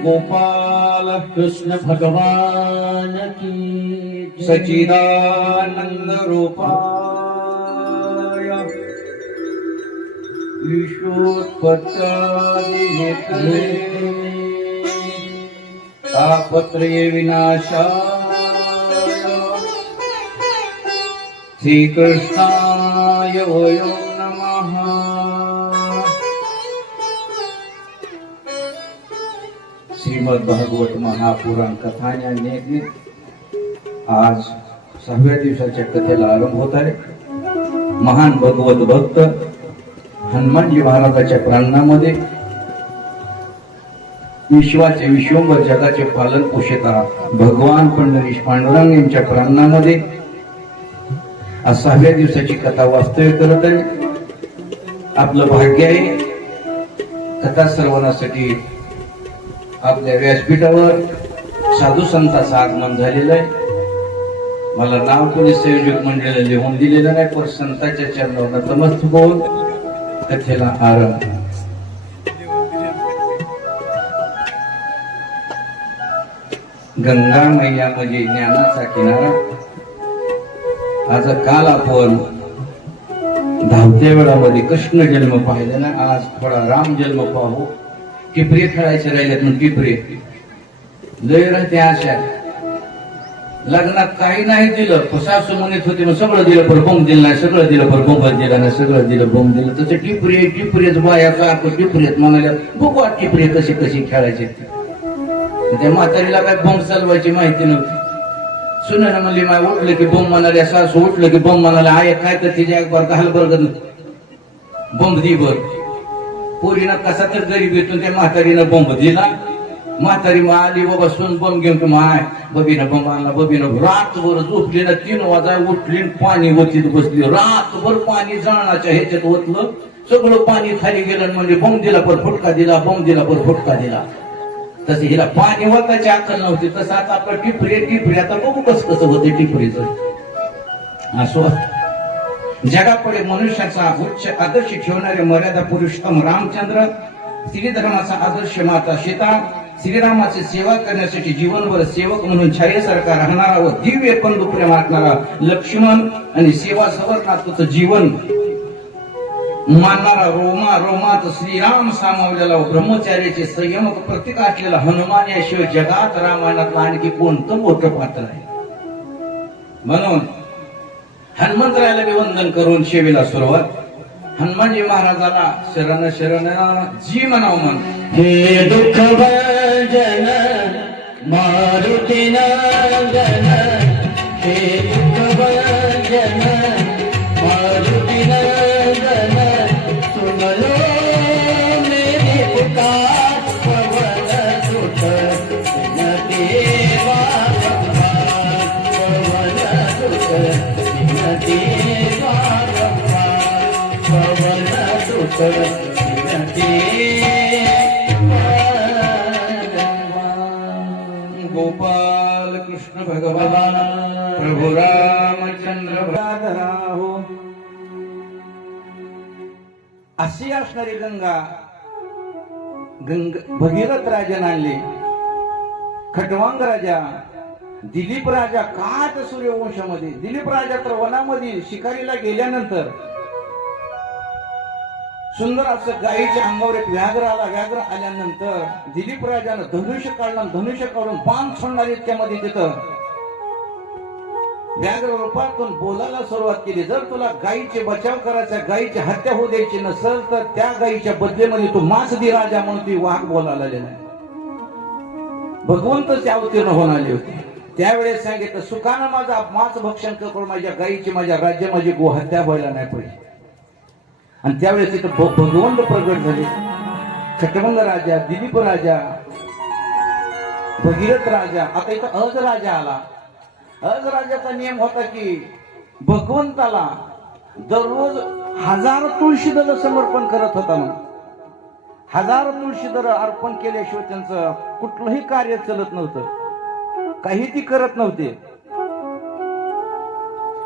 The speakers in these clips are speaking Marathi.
गोपाल कृष्ण भगवान की सच्चिदानंद रूपाय विश्वोत्पत्त्यादिहेतवे तापत्रय विनाशाय श्रीकृष्णाय वयं नमः। श्रीमद भागवत महापुराण कथाने आज 6व्या दिवसाच्या कथेला आरंभ होत आहे। महान भगवत भक्त हनुमानजी महाराजाच्या प्रांगणामध्ये विश्वाचे विश्वंभर जगाचे पालन पोषता भगवान पंढरीश पांडुरंग यांच्या प्रांगणामध्ये आज 6व्या दिवसाची कथा वास्तव्य करत आहे। आपलं भाग्य आहे कथा श्रवणासाठी आपल्या व्यासपीठावर साधू संतांचं आगमन झालेलं आहे। मला नाव कोणी संयोजक मंडळाला लिहून दिलेलं नाही, पण संतांच्या चरणावर नतमस्तक होऊन कथेला आरंभ। गंगा मैया म्हणजे ज्ञानाचा किनारा। आज काल आपण धावत्या वेळामध्ये कृष्ण जन्म पाहिला ना, आज थोडा राम जन्म पाहू। टिपरे खेळायचे राहिलेत मग टिपरे लय राहते अशा। लग्नात काही नाही दिलं, सासू म्हणत होते मग सगळं दिलं पर बोंब दिलं नाही, सगळं दिलं पर बोंब दिला नाही, सगळं दिलं बोंब दिलं। तसं टिपरेच बाया सारखं टिपरेत म्हणाल्या बघू टिपरे कशी कशी खेळायचे। त्या म्हातारीला काय बोंब चालवायची माहिती नव्हती। सुनानं म्हणली माय उठलं की बोंब म्हणाल्या, सासू उठलं की बोंब म्हणाल्या, आय काय तर तिच्या एक बार घाल बरं बोंब दी बर। पोरीनं कसा तर गरीब येतून त्या म्हातारीनं बोंब दिला। म्हातारी मग आली बाबा सून बोंब घेऊन माय बबीनं बोंब आणला। बबीनं रातभर झोपली ना, 3 वाजा उठली पाणी ओतीत बसली। रातभर पाणी जळणाच्या ह्याच्यात ओतलं, सगळं पाणी खाली गेलं म्हणजे बोंब दिला पर फुटका दिला, बोंब दिला पर फुटका दिला। तसे हिला पाणी वाचायची अक्कल नव्हती। तसं आता आपलं टिपरे आता बघू कसं कसं होते टिपरीचं। असो जगापुढे मनुष्याचा उच्च आदर्श ठेवणारे मर्यादा पुरुषोत्तम रामचंद्र, श्रीधर्माचा आदर्श माता सीता, श्रीरामाची सेवा करण्यासाठी जीवनभर सेवक म्हणून छायेसारखा राहणारा व दिव्य पंधु प्रेम वाटणारा लक्ष्मण आणि सेवा सवर्णाचं जीवन मानणारा रोमात श्रीराम सामावलेला व ब्रह्मचार्याचे संयमक प्रतीक असलेला हनुमान याशिवाय जगात रामायणातलं आणखी कोणतं मोठं पात्र आहे। म्हणून हनुमंतरायाला वंदन करून सेवेला सुरुवात। हनुमानजी महाराजाला शरण शरण जी म्हणाव मन। हे दुःख भजन मारुती नंदन, हे दुःख भजन मारुती नंदन, सुन लो मेरी पुकार पवन सुत न देवा भगवान, पवन सुत न देवा भगवान, पवन सुत न देवा भगवान। गोपाल कृष्ण भगवान प्रभु रामचंद्र हो। अशी असणारी गंगा भगीरथ राजाने आणली। खटवांग राजा, दिलीप राजा काट सूर्यवंशामध्ये, दिलीप राजा तर वनामध्ये शिकारीला गेल्यानंतर सुंदर असं गायीच्या अंगावर एक व्याघ्र आला। व्याघ्र आल्यानंतर दिलीप राजानं धनुष्य काढलं, धनुष्य काढून बाण सोडणार इतक्यामध्ये तिथं व्याघ्र रूपातून बोलायला सुरुवात केली। जर तुला गायीचे बचाव करायचा, गायीची हत्या होऊ द्यायची नसेल तर त्या गायीच्या बदलेमध्ये तू मांस दे राजा म्हणून ती वाघ बोलायला नाही। भगवंतच अवतीर्ण होऊन आले होते। त्यावेळेस सांगितलं सुखानं माझं भक्षण करून माझ्या गायीची माझ्या राज्य माझी गोहत्या व्हायला नाही पाहिजे. आणि त्यावेळेस तिथं भगवंत प्रगट झाले. खटमंग राजा, दिलीप राजा, भगीरथ राजा, आता इथं अज राजा आला. अज राजाचा नियम होता की भगवंताला दररोज 1000 तुळशी दल समर्पण करत होता. म्हणून 1000 तुळशी दल अर्पण केल्याशिवाय त्यांचं कुठलंही कार्य चलत नव्हतं, काही ती करत नव्हते.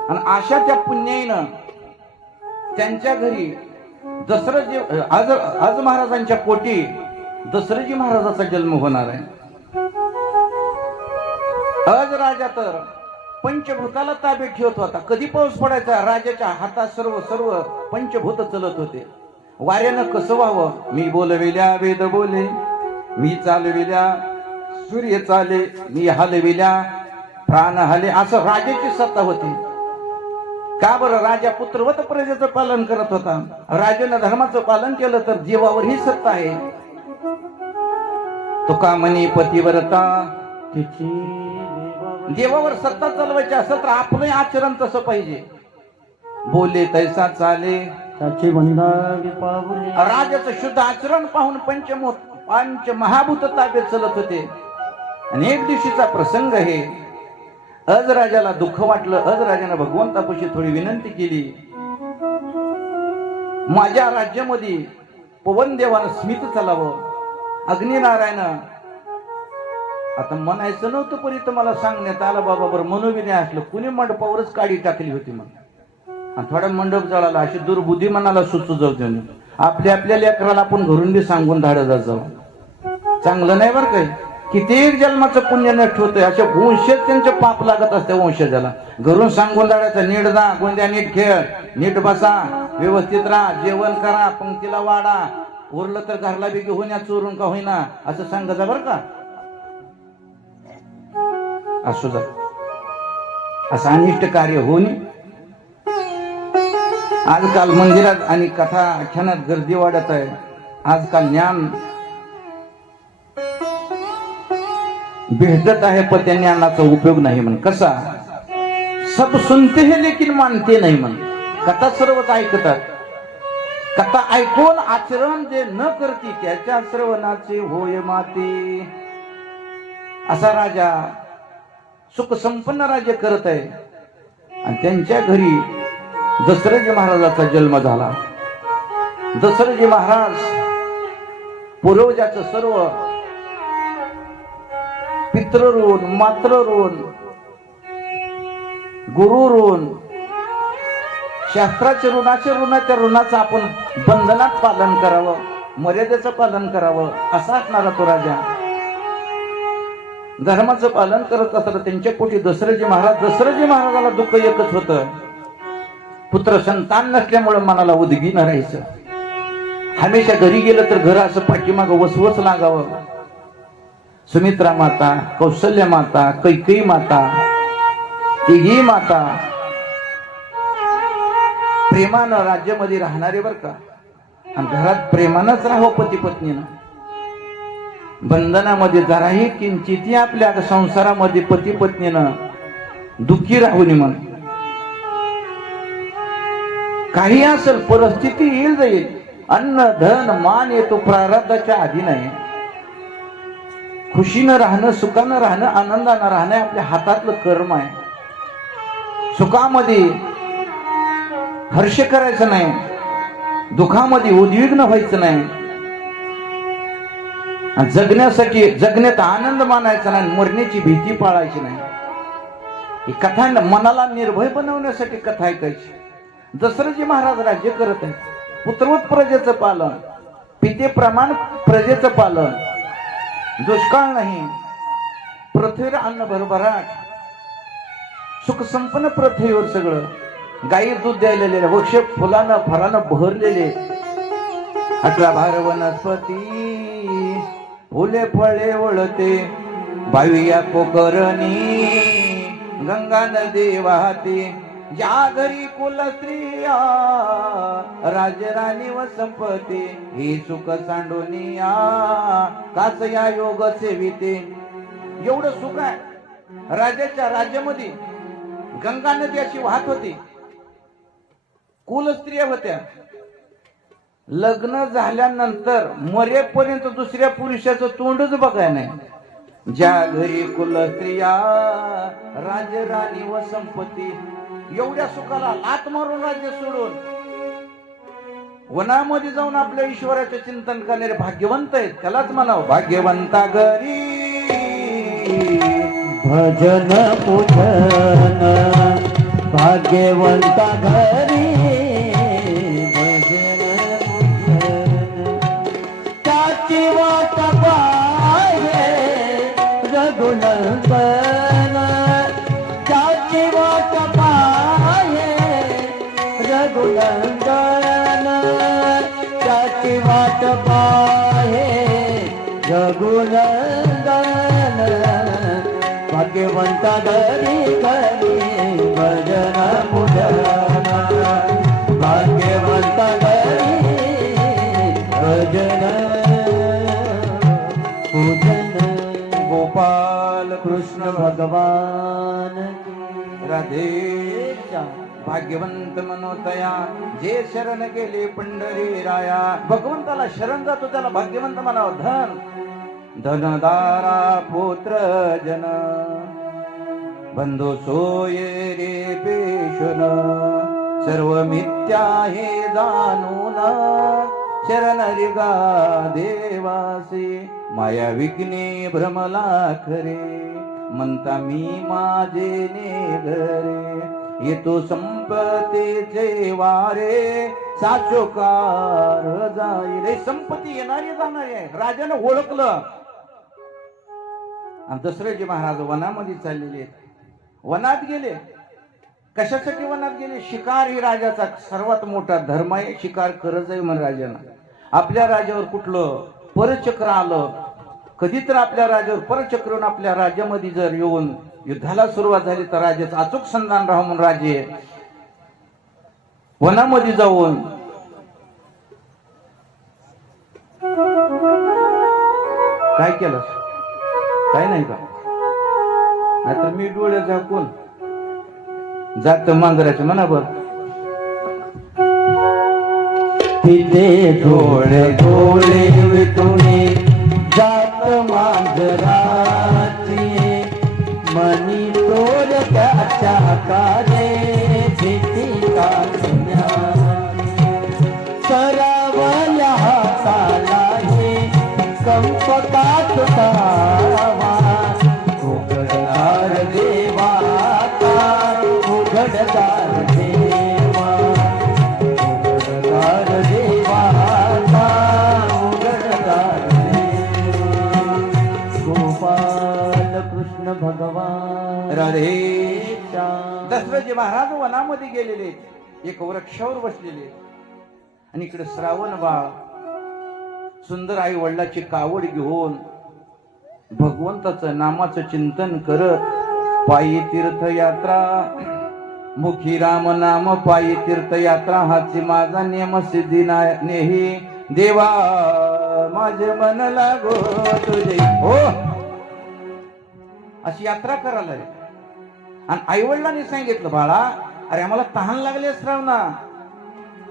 आणि अशा त्या पुण्याईनं त्यांच्या घरी दशरथजी आज महाराजांच्या पोटी दशरथजी महाराजाचा जन्म होणार आहे. अज राजा तर पंचभूताला ताब्यात ठेवत होता. कधी पाऊस पडायचा राजाच्या हातात सर्व पंचभूत चलत होते. वाऱ्यानं कसं व्हावं, मी बोलविल्या वेद बोले, मी चालविल्या सूर्य चाले, मी हलविल्या प्राण हले, असं राजाची सत्ता होती. का बरं? राजा पुत्रवत प्रजेचं पालन करत होता. राजानं धर्माचं पालन केलं तर जीवावर ही सत्ता आहे. तुका म्हणी पतिव्रता देवावर सत्ता चालवायची असेल तर आपलं आचरण तसं पाहिजे. बोले तैसा चाले राजाचं शुद्ध आचरण पाहून पंच महाभूत ताब्यात चलत होते. आणि एक दिवशीचा प्रसंग आहे. अज राजाला दुःख वाटलं. अज राजाने भगवंतापाशी थोडी विनंती केली. माझ्या राज्यामध्ये पवन देवानं स्मित चालावं. अग्निनारायण आता म्हणायचं नव्हतं पण इथं मला सांगण्यात आलं बाबा बरं मनोविनय असलं. कुणी मंडपावरच काडी टाकली होती मग आणि थोडा मंडप जळाला. अशी दुर्बुद्धी मनाला सुचू जाऊ देऊन आपल्या लेकराला आपण घरून बी सांगून धाडत जाऊ. चांगलं नाही बरं काही. कित्येक जन्माचं पुण्य नष्ट होतंय. अशा वंशज त्यांचे पाप लागत असते. वंशजाला घरून सांगून धाडायचं नीट जा, गोंद्या नीट खेळ, नीट बसा, व्यवस्थित राहा, जेवण करा, पंक्तीला वाढा, उरलं तर घरला बी घेऊन या चोरून का होईना असं सांगायचं बरं का. असू द्या असं अनिष्ट कार्य होऊन आजकाल मंदिरात आणि कथा आख्यानात गर्दी वाढत आहे. आजकाल ज्ञान भेटत आहे पण त्या ज्ञानाचा उपयोग नाही. म्हण कसा सब सुनते हैं लेकिन मानते नाही. म्हण कथा सर्वच ऐकतात. कथा ऐकून आचरण जे न करती त्याच्या श्रवणाचे होय माते. असा राजा सुख संपन्न राज्य करत आहे. आणि त्यांच्या घरी दशरथजी महाराजाचा जन्म झाला. दशरथजी महाराज पूर्वजाचं सर्व पितृ ऋण, मातृ ऋण, गुरु ऋण, शास्त्राचे ऋणाच्या ऋणाचं आपण बंधनात पालन करावं, मर्यादेचं पालन करावं असा असणारा तो राजा धर्माचं पालन करत असताना त्यांच्या पोटी दशरथजी महाराजाला दुःख एकच होतं. पुत्र संतान नसल्यामुळे मनाला उदगी न राहायचं. हमेशा घरी गेलं तर घर असं पाठीमागं वसवस लागावं. सुमित्रा माता, कौशल्य माता, कैकेयी माता, तिघी माता प्रेमानं राज्यामध्ये राहणारे बर का. आणि घरात प्रेमानच राहावं पती पत्नीनं. बंधनामध्ये जराही किंचितही आपल्या संसारामध्ये पती पत्नीनं दुःखी राहू नये. म्हण काही असेल परिस्थिती येईल जाईल, अन्न धन मान येतो प्रारब्धाच्या आधी नाही. खुशीनं राहणं, सुखानं राहणं, आनंदानं राहणं आपल्या हातातलं कर्म आहे. सुखामध्ये हर्ष करायचं नाही, दुःखामध्ये उद्विग्न व्हायचं नाही. जगण्यासाठी जगण्यात आनंद मानायचा नाही, मरण्याची भीती पाळायची नाही. ही कथा मनाला निर्भय बनवण्यासाठी कथा ऐकायची. दशरथजी महाराज राज्य करत आहेत. पुत्रवत प्रजेचं पालन, पितेप्रमाण प्रजेचं पालन, दुष्काळ नाही, पृथ्वीवर अन्न भरभराट, सुख संपन्न पृथ्वीवर सगळं, गाई दूध द्यायलेले, वृक्ष फुलानं फळानं बहरलेले, 18 भार वनस्पती, फुले फळे वळते, 22 पोखरणी, गंगा नदी वाहते, ज्या घरी कुल स्त्रिया, राजराणी व संपत्ती, ही सुख सांडोनिया, कास या योग सेविते. एवढं सुख आहे राजाच्या राज्यामध्ये गंगा नदी अशी वाहत होती, कुल स्त्रिया होत्या. लग्न झाल्यानंतर मरेपर्यंत दुसऱ्या पुरुषाचं तोंडच बघाय नाही. ज्या घरी कुल स्त्रिया राजराणी व संपत्ती, एवढ्या सुखाला लात मारून राज्य सोडून वनामध्ये जाऊन आपल्या ईश्वराचे चिंतन करणारे भाग्यवंत आहेत. त्यालाच म्हणावं भाग्यवंता घरी भजन पूजन, भाग्यवंता घरी भजन पूजन. त्याची वाट पाहे रघुनंदन, त्याची वाट पाहे रघुनंदन, त्याची वाट पाहे रघुनंदन. भाग्यवंता घरी घरी भजन पूजन, भाग्यवंता घरी भजन पूजन. गोपाल कृष्ण भगवान राधेच्या भाग्यवंत मनोतया जे शरण गेले पंढरी राया. भगवंताला शरण जातो त्याला भाग्यवंत म्हणावं. धन धनदारा पुत्र जन, बंधू सोय रे पेशुन, सर्व मिथ्या हे जाणून शरण रिगा देवासी. माया विघ्ने भ्रमला खरे, म्हणता मी माझे नेघरे. येतो संपत्तीचे वारे, साचोकार जाईल. संपत्ती येणारी जाणारी आहे. राजाने ओळखलं. आणि दशरथजी महाराज वनामध्ये चाललेले आहेत. वनात गेले. कशासाठी वनात गेले? शिकार ही राजाचा सर्वात मोठा धर्म आहे. शिकार करत आहे म्हण राजानं. आपल्या राजावर कुठलं परचक्र आलं, कधी तर आपल्या राजावर परचक्र आपल्या राज्यामध्ये जर येऊन युद्धाला सुरुवात झाली तर राजाचं अचूक संधान राहा म्हणून राजे वनामध्ये जाऊन काय केलं? काय नाही का? आता मी डोळे झाकून जात मांजराच्या मनावर तिथे डोळे डोळे विटुने जात मांजराची, मनी तोर त्याच्या कारे भीती काढण्याची. सरावल्या हातालाही संपतात तावा, उघडदार देवाचा उघडदार देवा, उघडदार देवाचा उघडदार देवा. गोपाल कृष्ण भगवान राधे. दशरथजी महाराज वनामध्ये गेलेले, एक वृक्षावर बसलेले आणि इकडे श्रावण बाळ सुंदर आई वडिलाची कावड घेऊन भगवंताचं नामाचं चिंतन करत पायी तीर्थयात्रा. मुखी राम नाम पायी तीर्थयात्रा, हाची माझा नियम सिद्धी नेही. देवा माझे मन लागो तुझे. हो अशी यात्रा करायला. आणि आई वडिलांनी सांगितलं बाळा अरे आम्हाला तहान लागले श्रावणा.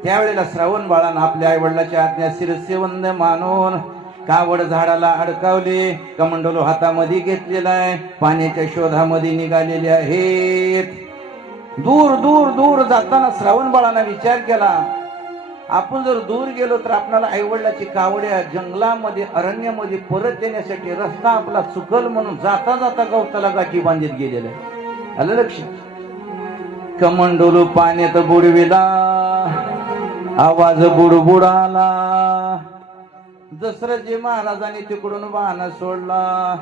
त्यावेळेला श्रावण बाळानं आपल्या आई वडिलाच्या आज्ञा शिरसे वंद मानून कावड झाडाला अडकावले, कमंडलो हातामध्ये घेतलेला आहे, पाण्याच्या शोधामध्ये निघालेले आहेत. दूर दूर दूर जाताना श्रावण बाळानं विचार केला आपण जर दूर गेलो तर आपल्याला आई वडिलाची कावड्या जंगलामध्ये अरण्यामध्ये परत येण्यासाठी रस्ता आपला चुकल म्हणून जाता जाता गवताला गाठी बांधित गेलेला आहे. आलं लक्ष? कमंडोलो पाण्यात बुडविला, आवाज बुडबुडाला. दशरथजी महाराजांनी तिकडून बाण सोडला,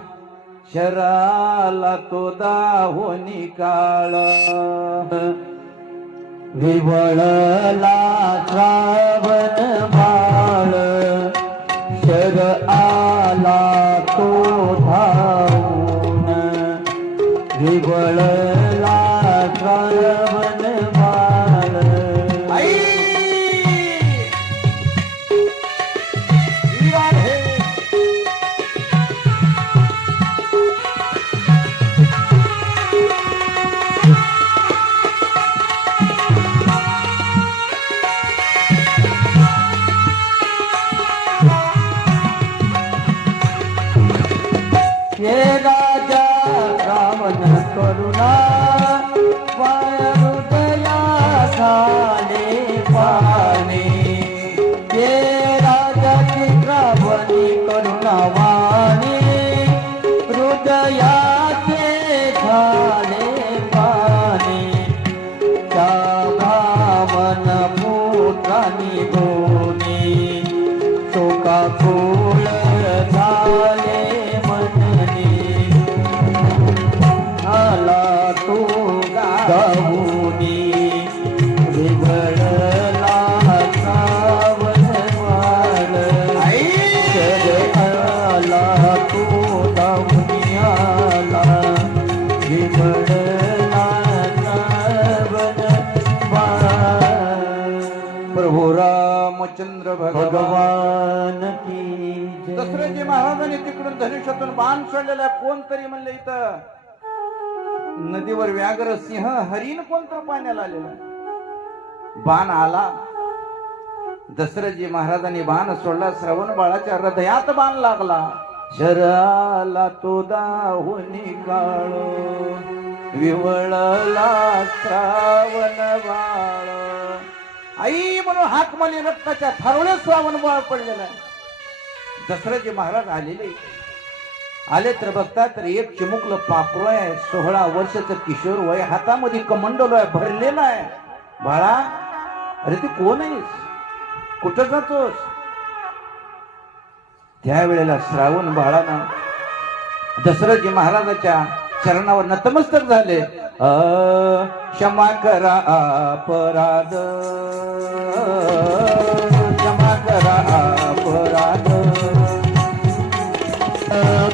शराला तो दाहोनी काळ. विवळला श्रावण बाळ, शर आला तो धावून. विवळला श्रावण बाळ. आई रामचंद्र भगवान भगवान की जय. दशरथजी महाराजांनी तिकडून धनुष्यातून बाण सोडलेला आहे. कोणतरी म्हणले इथं नदीवर व्याघ्र सिंह हरिण कोणतं पाण्याला आलेलं आहे. बाण आला. दशरथजी महाराजांनी बाण सोडला. श्रवण बाळाच्या हृदयात बाण लागला. शराला तो दाहुनी काळ विवळला श्रावण बाळ. आई म्हणून हाक माली रक्ताच्या थारोळ्यात श्रावण बाळ पडलेला आहे. दशरथजी महाराज आले तर बघतात तर एक चिमुकलं पाखरू आहे. 16 वर्षाचं किशोर वय. हातामध्ये कमंडलो आहे. भरलेला आहे. बाळा अरे तू कोण आहेस? कुठं जातोस? त्यावेळेला श्रावण बाळानं दशरथजी महाराजाच्या चरणावर नतमस्तक झाले. क्षमा करा अपराध, क्षमा करा अपराध,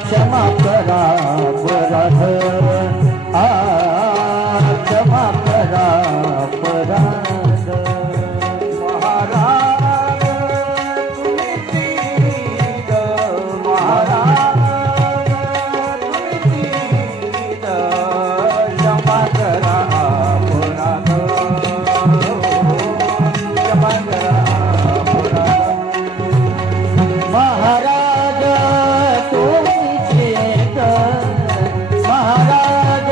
क्षमा करा अपराध, क्षमा करा अपराध. महाराज तुम्ही तीर, महाराज तुम्ही तीर, क्षमा करा अपराध, क्षमा करा अपराध. महाराज तुम्ही चेत, महाराज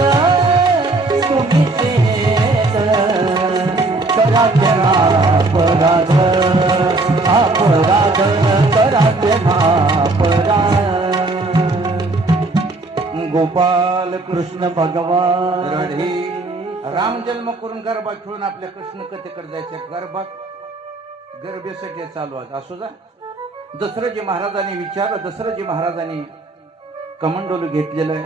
तुम्ही चेत, करा क्षमा अपराध, अपराध करा क्षमा अपराध. गोपाल कृष्ण भगवान रढी राम जन्म करून गरबा खेळून आपल्या कृष्ण कथेकडे जायचे. गरबेसाठी चालू आहे. असू जा. दशरथजी महाराजांनी विचारलं. दशरथजी महाराजांनी कमंडोलू घेतलेलं आहे.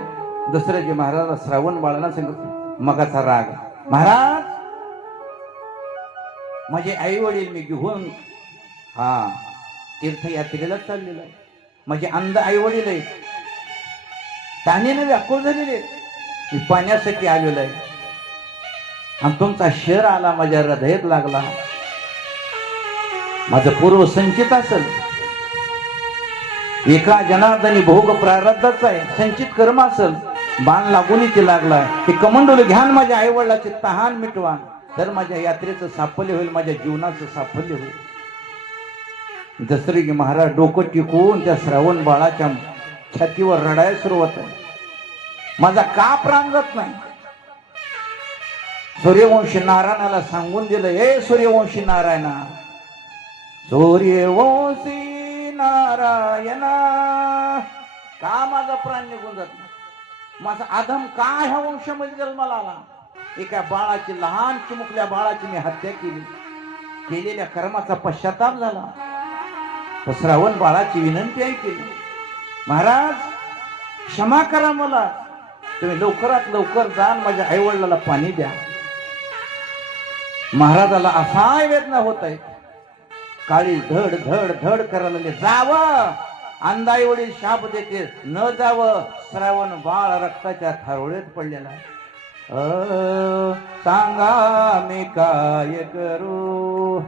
दशरथजी महाराज श्रावण बाळांना सांगत मगाचा राग. महाराज माझे आई वडील मी घेऊन तीर्थयात्रेला चाललेलो आहे. माझे अंध आई वडील आहेत. तानेनं व्याकुळ झालेले आहेत. मी पाण्यासाठी आलेलो आहे आणि तुमचा शर आला माझ्या हृदयात लागला. माझं पूर्व संचित असेल. एका जनार्दनी भोग प्रारब्धाचा आहे. संचित कर्म असेल. बाण लागून इथे लागलाय. हे कमंडोल घ्यान माझ्या आई वडिलाची तहान मिटवा. तर माझ्या यात्रेचं साफल्य होईल. माझ्या जीवनाचं साफल्य होईल. दशरथजी महाराज डोकं टिकवून त्या श्रावण बाळाच्या छातीवर रडायला सुरुवात आहे. माझा का प्राण जात नाही? सूर्यवंशी नारायणाला सांगून दिलं. हे सूर्यवंशी नारायणा, सूर्यवंशी नारायणा, का माझा प्राण निघून जात नाही? माझा आधम का ह्या वंशामध्ये जन्माला आला? एका बाळाची, लहान चिमुकल्या बाळाची मी हत्या केली. केलेल्या कर्माचा पश्चाताप झाला. तर श्रावण बाळाची विनंती आहे केली. महाराज क्षमा करा मला. तुम्ही लवकरात लवकर जाण माझ्या आई वडिलाला पाणी द्या. महाराजाला असा वेदना होत आहे. काळी धड धड धड करायला लागले. जावं. अंधाई वडील शाप देते. न जावं. श्रावण बाळ रक्ताच्या थारोळ्यात पडलेला आहे. सांगा मी काय करू?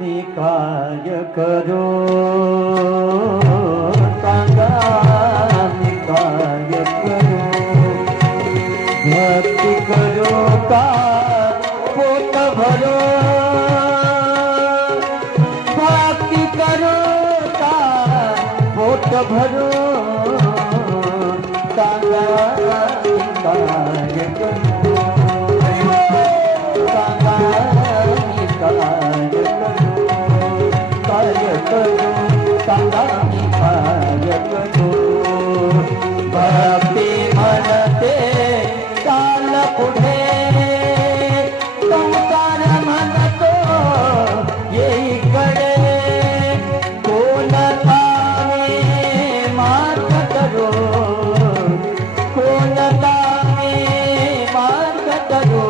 मी काय करू? सांगा मी काय करू? भक्ती करू का पोट भरू? भक्ती करू का पोट भरू? सांगा मी काय करू? सांगा मी काय करू? काय करू? सांगा मी काय करू? भक्ती म्हणते चाल पुढे, संसार म्हणतो येईकडे. कोण ताने मार्ग करू? कोण ताने मार्ग करू?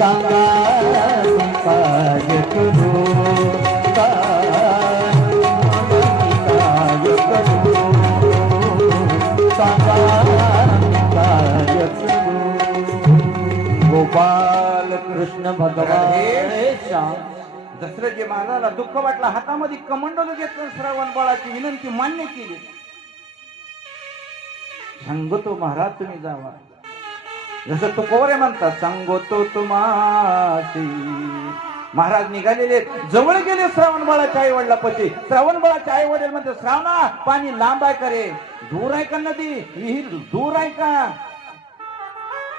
सांगा मी काय करू? काय करू? सांगा मी काय करू? गोपाल कृष्ण भगवान श्याम. दशरथजी महाराजाला दुःख वाटलं, हातामध्ये कमंडलू घेतलं, श्रावण बाळाची विनंती मान्य केली. सांगतो महाराज तुम्ही जावा, जसं तुकोरे म्हणतात, सांगतो तुम्हासी. महाराज निघालेले, जवळ गेले श्रावण बाळाच्या आई वडिलापाशी. श्रावण बाळाच्या आई वडील म्हणते, श्रावणा पाणी लांब आहे करे, दूर आहे का नदी, विहीर दूर आहे का?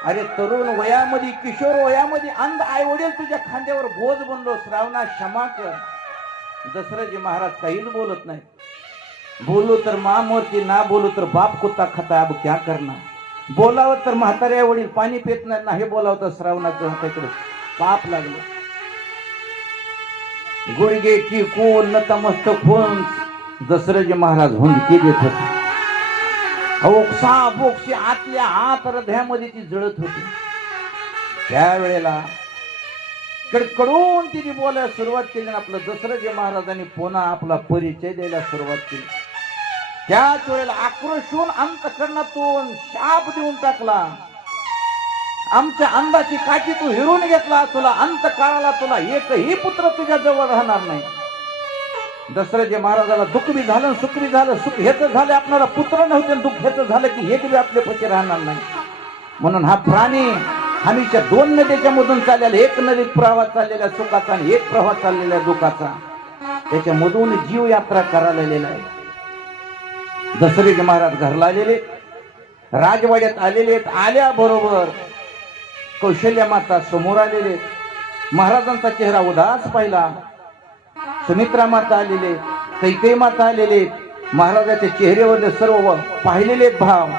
अरे तरुण वयामध्ये, किशोर वयामध्ये अंध आई वडील तुझ्या खांद्यावर बोझ बनलो, श्रावणा क्षमा कर. दशरथजी महाराज काहीच बोलत नाही. बोलू तर मां मरती, ना बोलू तर बाप कुत्ता खाता, अब क्या करना. बोलावं तर म्हाताऱ्या वडील पाणी पित नाही, बोलावं तर श्रावणाचं हाताकडे पाप लागलं. गुडघे टिकून नतमस्तक होऊन दशरथजी महाराज हुंदकी देत होते. ओक्सा बोक्षी आतल्या आत हृदयामध्ये ती जळत होती. त्यावेळेला कडकडून तिने बोलायला सुरुवात केली. आपलं दशरथजी महाराजांनी पुन्हा आपला परिचय द्यायला सुरुवात केली. त्याच वेळेला आक्रोश होऊन अंतःकरणातून शाप देऊन टाकला, आमच्या अंदाची काठी तू हिरून घेतला, तुला अंतकाळाला तुला एकही पुत्र तुझ्या जवळ राहणार नाही. दशरथजी महाराजाला दुःख बी झालं, सुख बी झालं. सुख हेच झालं आपल्याला पुत्र नव्हते, दुःख हेच झालं की एक बी आपले पती राहणार नाही. म्हणून हा प्राणी हमीच्या दोन नद्याच्या मधून चाललेला, एक नदीत प्रवाह चाललेल्या सुखाचा आणि एक प्रवाह चाललेल्या दुःखाचा, त्याच्या मधून जीव यात्रा करायला आहे. दशरथजी महाराज घरला आलेले, राजवाड्यात आलेले. आल्याबरोबर कौशल्य माता समोर आलेले. महाराजांचा चेहरा उदास पाहिला. सुमित्रा माता आलेले, कैकेयी माता आलेले. महाराजाच्या चेहऱ्यावर सर्व पाहिलेले भाव.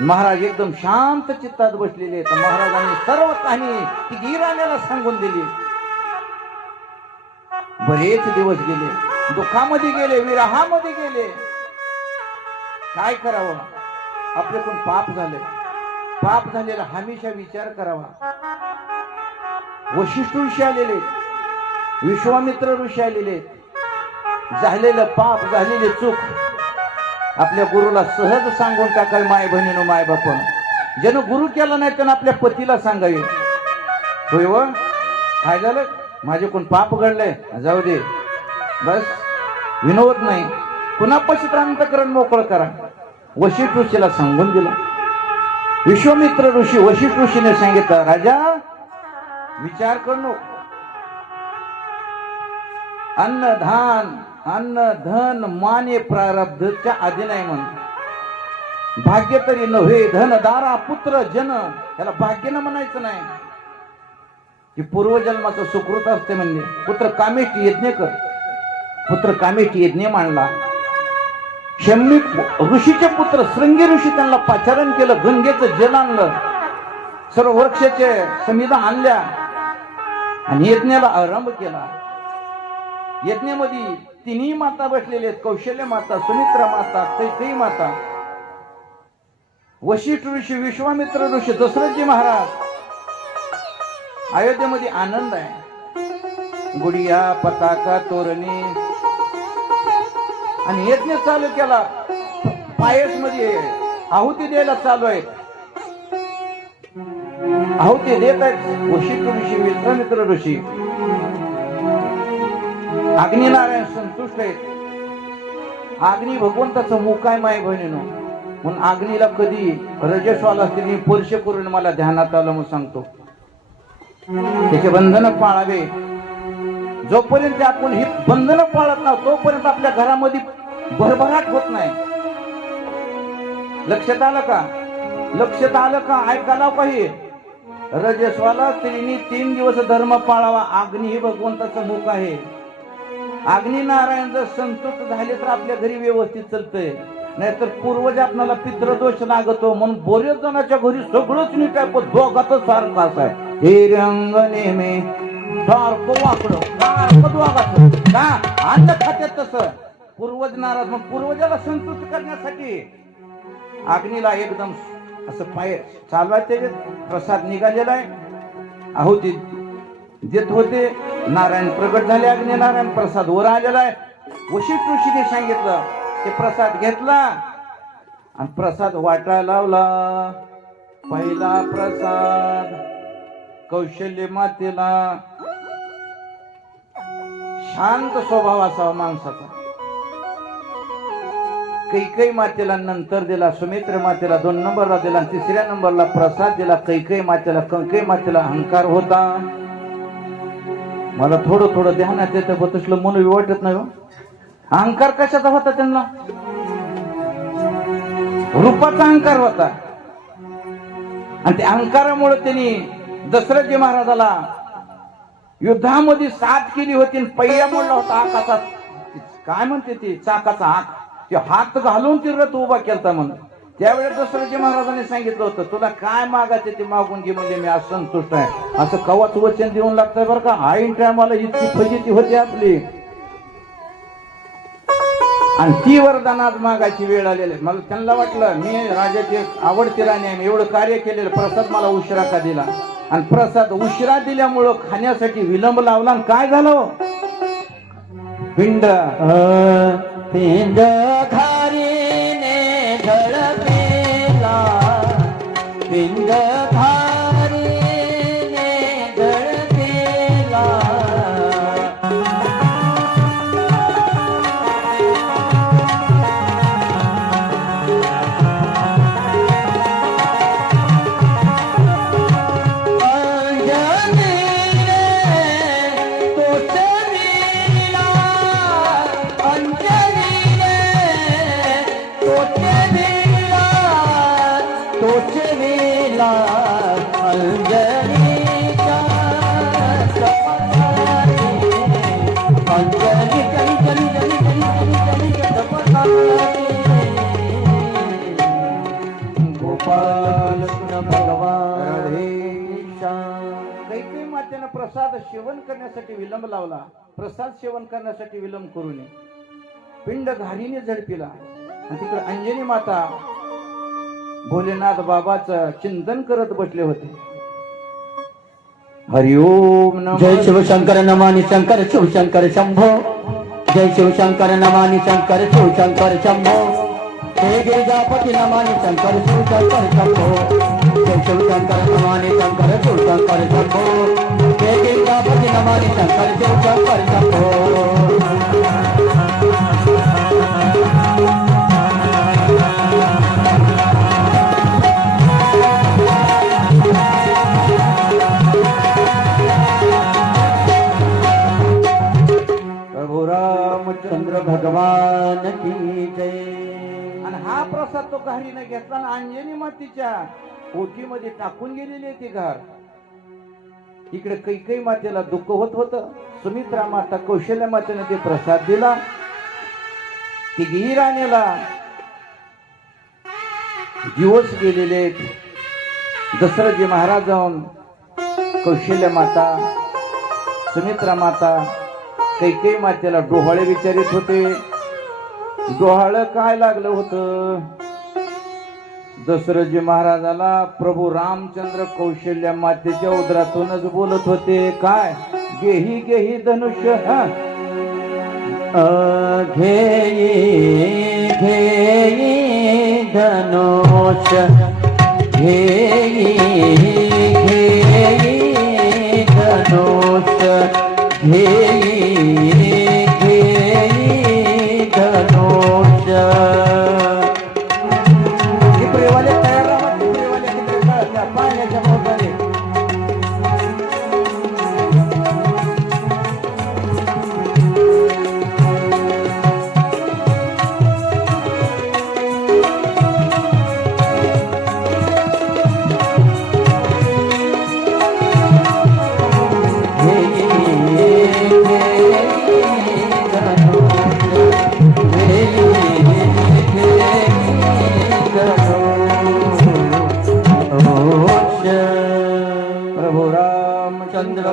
महाराज एकदम शांत चित्तात बसलेले. तर महाराजांनी सर्व कहाणी ती गिराण्याला सांगून दिली. बरेच दिवस गेले, दुःखामध्ये गेले, विरहामध्ये गेले. काय करावं, आपल्याकडून पाप झाले. पाप झालेला हमेशा विचार करावा. वशिष्ठ ऋषी आलेले, विश्वामित्र ऋषी आलेले. झालेलं पाप, झालेली चूक आपल्या गुरुला सहज सांगून टाकावी. माय बहिणीनो, माय बाप ज्यानं गुरु केला नाही त्यानं आपल्या पतीला सांगावे. होय व, काय झालं, माझ्याकडून पाप घडलंय, जाऊ दे, बस विनोद नाही, पुन्हा पश्चित्रांतकरण मोकळं करा. वशिष्ठ ऋषीला सांगून दिलं. विश्वामित्र ऋषी वशिष्ठ ऋषीने सांगितलं, राजा विचार करू, अन्न धन माने प्रारब्धच्या आधी नाही म्हणून. भाग्य तरी नव्हे, धन दारा पुत्र जन, त्याला भाग्य न म्हणायचं नाही. की पूर्वजन्माचं सुकृत असते. म्हणजे पुत्र कामेष्टी यज्ञ कर, पुत्र कामेष्टी यज्ञ मांडला. शम्मी ऋषीचे पुत्र श्रृंगी ऋषी त्यांना पाचारण केलं, गंगेचं जल आणलं, सर्व वृक्षाचे समिधा आणल्या आणि यज्ञाला आरंभ केला. यज्ञामध्ये तिन्ही माता बसलेले आहेत, कौशल्य माता, सुमित्रा माता, कैकेयी माता, वशिष्ठ ऋषी, विश्वामित्र ऋषी, दशरथजी महाराज. अयोध्येमध्ये आनंद आहे. गुडिया, पताका, तोरणी आणि यज्ञ चालू केला. पायस मध्ये आहुती द्यायला चालू आहे. आहुती देत आहेत वशिष्ठ ऋषी, विश्वामित्र ऋषी. अग्निनारायण संतुष्ट आहेत. अग्नी भगवंताचं मुख आहे माय बहिणीनो. म्हणून अग्नीला कधी रजस्वाला स्त्रीने स्पर्श करून मला ध्यानात आलं म्हणून सांगतो. त्याचे बंधन पाळावे. जोपर्यंत आपण ही बंधनं पाळत ना तोपर्यंत आपल्या घरामध्ये भरभराट होत नाही. लक्षात आलं का? लक्षात आलं का? ऐकायला काही रजस्वाला स्त्रीने 3 दिवस धर्म पाळावा. अग्नी ही भगवंताचं मुख आहे. अग्नी नारायण जर संतुष्ट झाले तर आपल्या घरी व्यवस्थित चालतंय. नाहीतर पूर्वज आपल्याला पितृदोष लागतो. म्हणून बरेच जणांच्या घरी सगळंच नीट आहे पण दोघातच सारखं असं आहे. हे रंग नेहमी सारखं वाकडं, सारखं दोघाचं का अन्न खात्यात तसं. पूर्वज नाराज. मग पूर्वजाला संतुष्ट करण्यासाठी अग्नीला एकदम असं पाय चालवायचे. प्रसाद निघालेला आहे. आहुती देत होते. नारायण प्रगट झाले. अग्नी नारायण प्रसाद वर आलेला आहे. वशिष्ठ ऋषीने सांगितलं ते प्रसाद घेतला आणि प्रसाद वाटायला लावला. पहिला प्रसाद कौशल्य मातेला शांत स्वभाव असावा माणसाचा. कैकई मातेला नंतर दिला, सुमित्र मातेला 2 नंबरला दिला, 3ऱ्या नंबरला प्रसाद दिला कैकई मातेला. कैकई मातेला अहंकार होता. मला थोडं थोडं ध्यानात येतं, पण तसलं मन वाटत नाही. अहंकार कशाचा होता त्यांना? रूपाचा अहंकार होता. आणि त्या अहंकारामुळे त्यांनी दशरथजी महाराजाला युद्धामध्ये साथ केली होती. पहिला मोडला होता आकाचा, काय म्हणते ती, चाकाचा आक, ते हात घालून ती रथ उभा केलता म्हणून. त्यावेळेस दशरथजी महाराजांनी सांगितलं होतं, तुला काय मागायचं ते मागून घे, म्हणजे मी आज संतुष्ट आहे. असं कवाच वचन देऊन लागतंय बरं का. ऐन टायमाला इतकी फजिती होती आपली. आणि ती वरदान आज मागायची वेळ आलेली. मला त्यांना वाटलं मी राजाची आवडती राणी आहे, मी एवढं कार्य केलेलं, प्रसाद मला उशिरा का दिला. आणि प्रसाद उशिरा दिल्यामुळं खाण्यासाठी विलंब लावला. आणि काय झालं? पिंड पिंड खारीने झळकेला, पिंड खारीने झळकेला. कैकेयी मातेनं प्रसाद सेवन करण्यासाठी विलंब लावला. प्रसाद सेवन करण्यासाठी विलंब करू नये. पिंड घारीने झडपिला. आणि तिकडे अंजनी माता भोलेनाथ बाबाचं चिंतन करत बसले होते. हरिओम नमः. जय शिवशंकर नमानि शंकर शिवशंकर शंभो. जय शिवशंकर नमानि शंकर शिवशंकर शंभो. हे गिरिजापति नमानि शंकर शिवशंकर शंभो. जय शिवशंकर नमानि शंकर शिवशंकर शंभो. हे गिरिजापति नमानि शंकर शिवशंकर शंभो. चंद्र भगवान की जय. आणि हा प्रसाद तो घारीने घेतला आणि अंजनी मातेच्या पोटीमध्ये टाकून गेलेली आहे ती घार. इकडे कैकेयी मातेला दुःख होत होतं. सुमित्रा माता कौशल्य मातेने ते प्रसाद दिला. तिघी राणीला दिवस गेलेले. दशरथजी महाराज जाऊन कौशल्य माता, सुमित्रा माता कैकेयी मातेला डोहाळे विचारित होते. डोहाळं काय लागलं होतं? दशरथजी महाराजाला प्रभू रामचंद्र कौशल्य मातेच्या उदरातूनच बोलत होते. काय? गेही गेही धनुष्य. घेई घेई धनुष. घेई घेई धनुष. घेई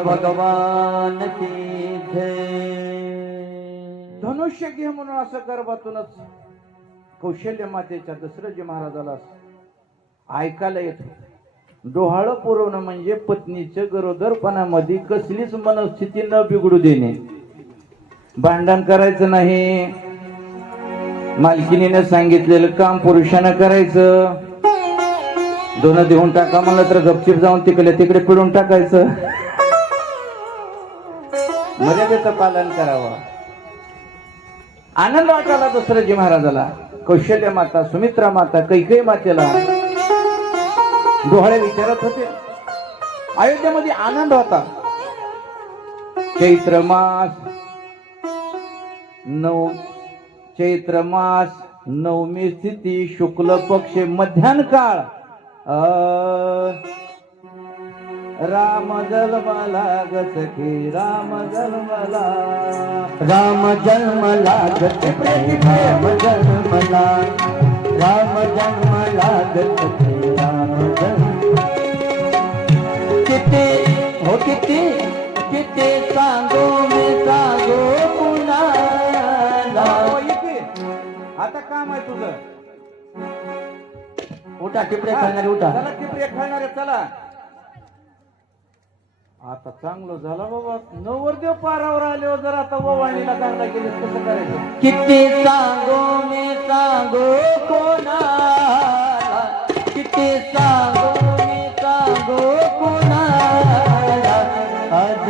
भगवान की जय. धनुष्य घे म्हणून असं गर्भातूनच कौशल्य मातेच्या दशरथजी महाराजाला ऐकायला येत. डोहाळं पुरवणं म्हणजे पत्नीच्या गरोदरपणामध्ये कसलीच मनस्थिती न बिघडू देणे. भांडण करायचं नाही. मालकिनीने सांगितलेलं काम पुरुषानं करायचं. दोन देऊन टाका म्हणलं तर गपचीप जाऊन तिकडे पिळून टाकायचं. मर्यादेचं पालन करावं. आनंद वाटाला दशरथजी महाराजाला. कौशल्य माता, सुमित्रा माता, कैकेयी मातेला डोहाळे विचारत होते. अयोध्येमध्ये आनंद होता. चैत्र मास नवमी स्थिती शुक्ल पक्ष मध्यान काळ. राम जन्मला ग सखी राम जन्मला. राम जन्मला ग सखी राम जन्मला. राम जन्मला ग सखी राम जन्म. किती हो किती किती सांगो मी सांगो कुणाला. आता काम आहे तुझं. उठा टिपरे खाणारे उठा. चला टिपरे खाणारे चला. आता चांगलं झालं बाबा. नवरदेव पारावर आले जर आता ववाणीला चांगला गेले कसं करायचं. किती सांगो मी सांगो कोणाला. किती सांगो मी सांगो कोणाला. आज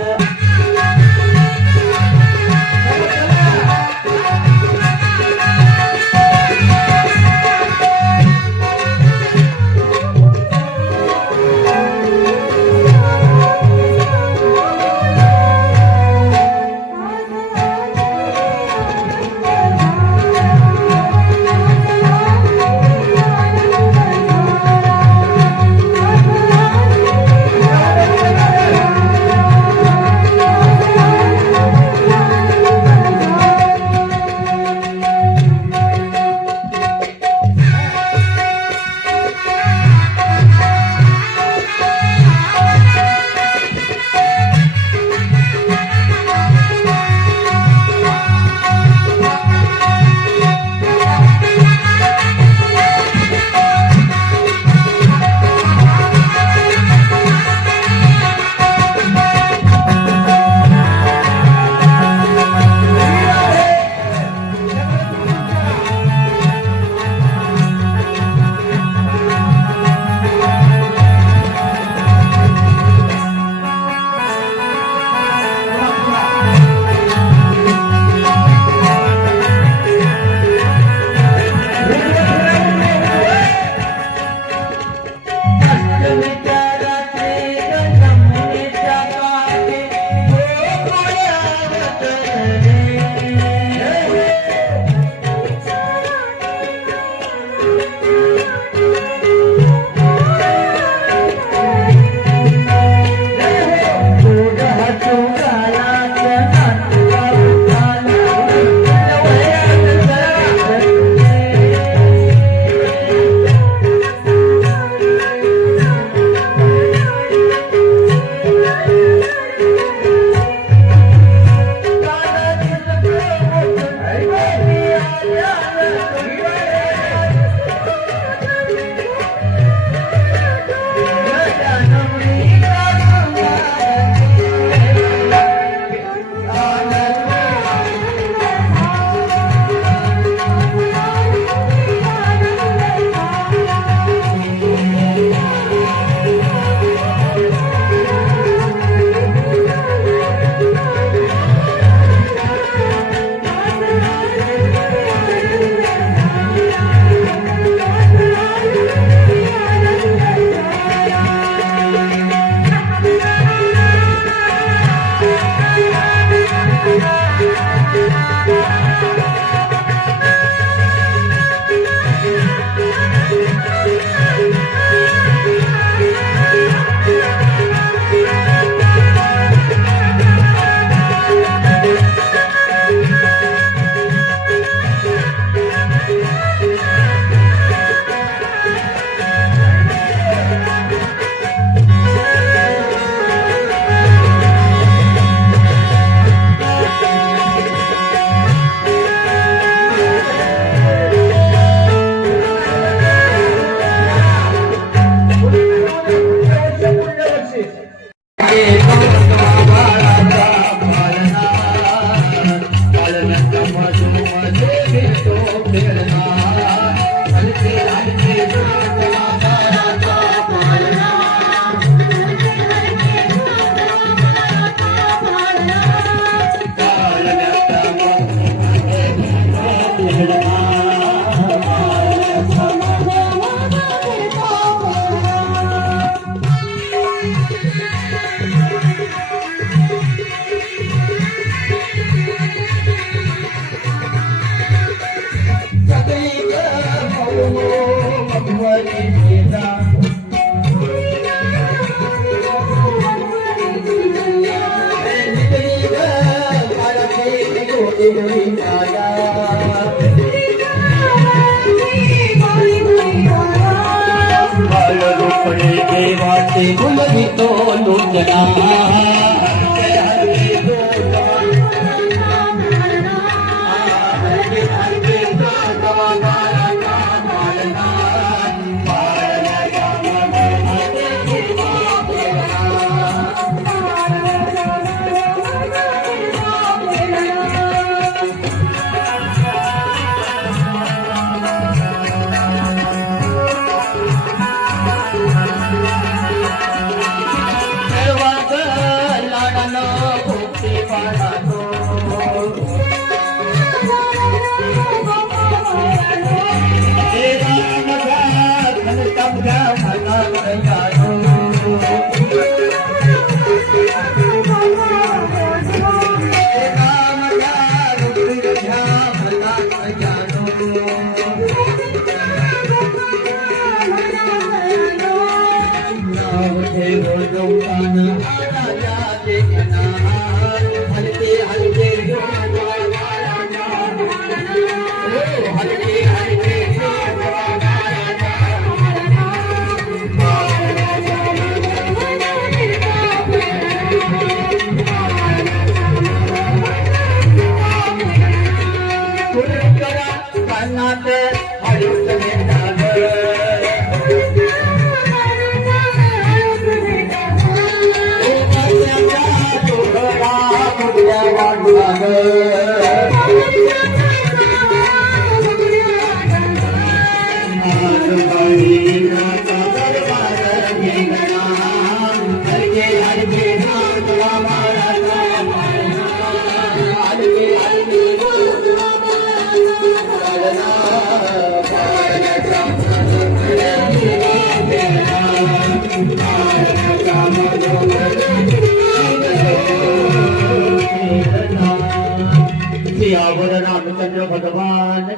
लोचना रामचंद्र भगवान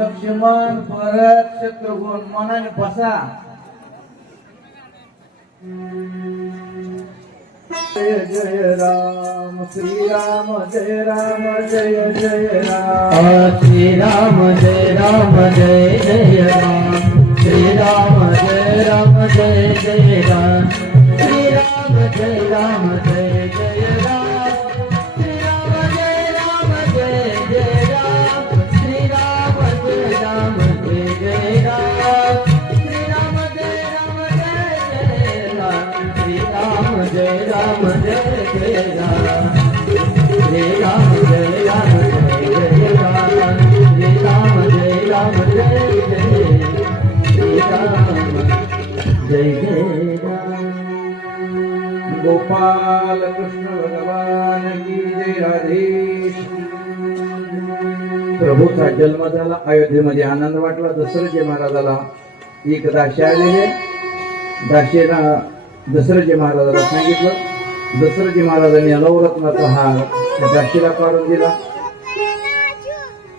लक्ष्मण भरत शत्रुघ्न मनाने बसा. जय जय राम श्रीराम जय राम जय जय राम श्रीराम जय राम जय जय राम श्रीराम जय राम जय जय राम श्रीराम जय राम जय जय राम श्रीराम जय राम जय जय राम श्रीराम जय राम जय जय राम श्रीराम जय राम जय जय राम श्रीराम जय राम जय जय राम श्री राम जय राम जय जय राम श्री राम जय राम जय जय श्री राम जय जय राम. गोपाल कृष्ण भगवान की जय. राधे. प्रभूचा जन्म झाला, अयोध्येमध्ये आनंद वाटला. दशरथजी महाराजाला एक दासी आलेले, दासीनं दशरथजी महाराजाला सांगितलं दशरथजी महाराजांनी नवरत्नाचा हार त्या दाशीला काढून दिला.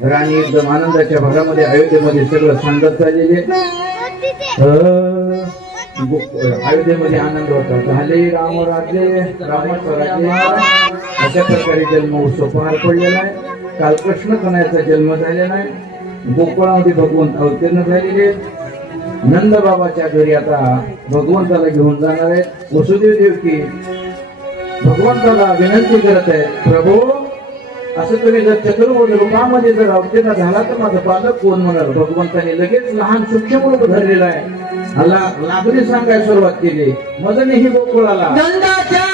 राणी एकदम आनंदाच्या भरामध्ये अयोध्येमध्ये सगळं सांगत चाललेले. अयोध्येमध्ये आनंद होता. झाले राम राज्य, रामाचं राज्य. अशा प्रकारे जन्म उत्सव पार पडलेला आहे. काल कृष्ण कन्हैयाचा जन्म झालेला आहे. गोकुळामध्ये भगवंत अवतीर्ण झालेले. नंद बाबाच्या घरी आता भगवंताला घेऊन जाणार आहेत. वसुदेव देवकी भगवंताला विनंती करत आहे, प्रभू असं तुम्ही जर चतुर्भुज रूपामध्ये जर अवतीर्ण झाला तर माझं पालक कोण म्हणाल. भगवंताने लगेच लहान सूक्ष्म रूप धरलेला आहे. मला लागणी सांगायला सुरुवात केली. मदनेही गोकुळाला नंदाच्या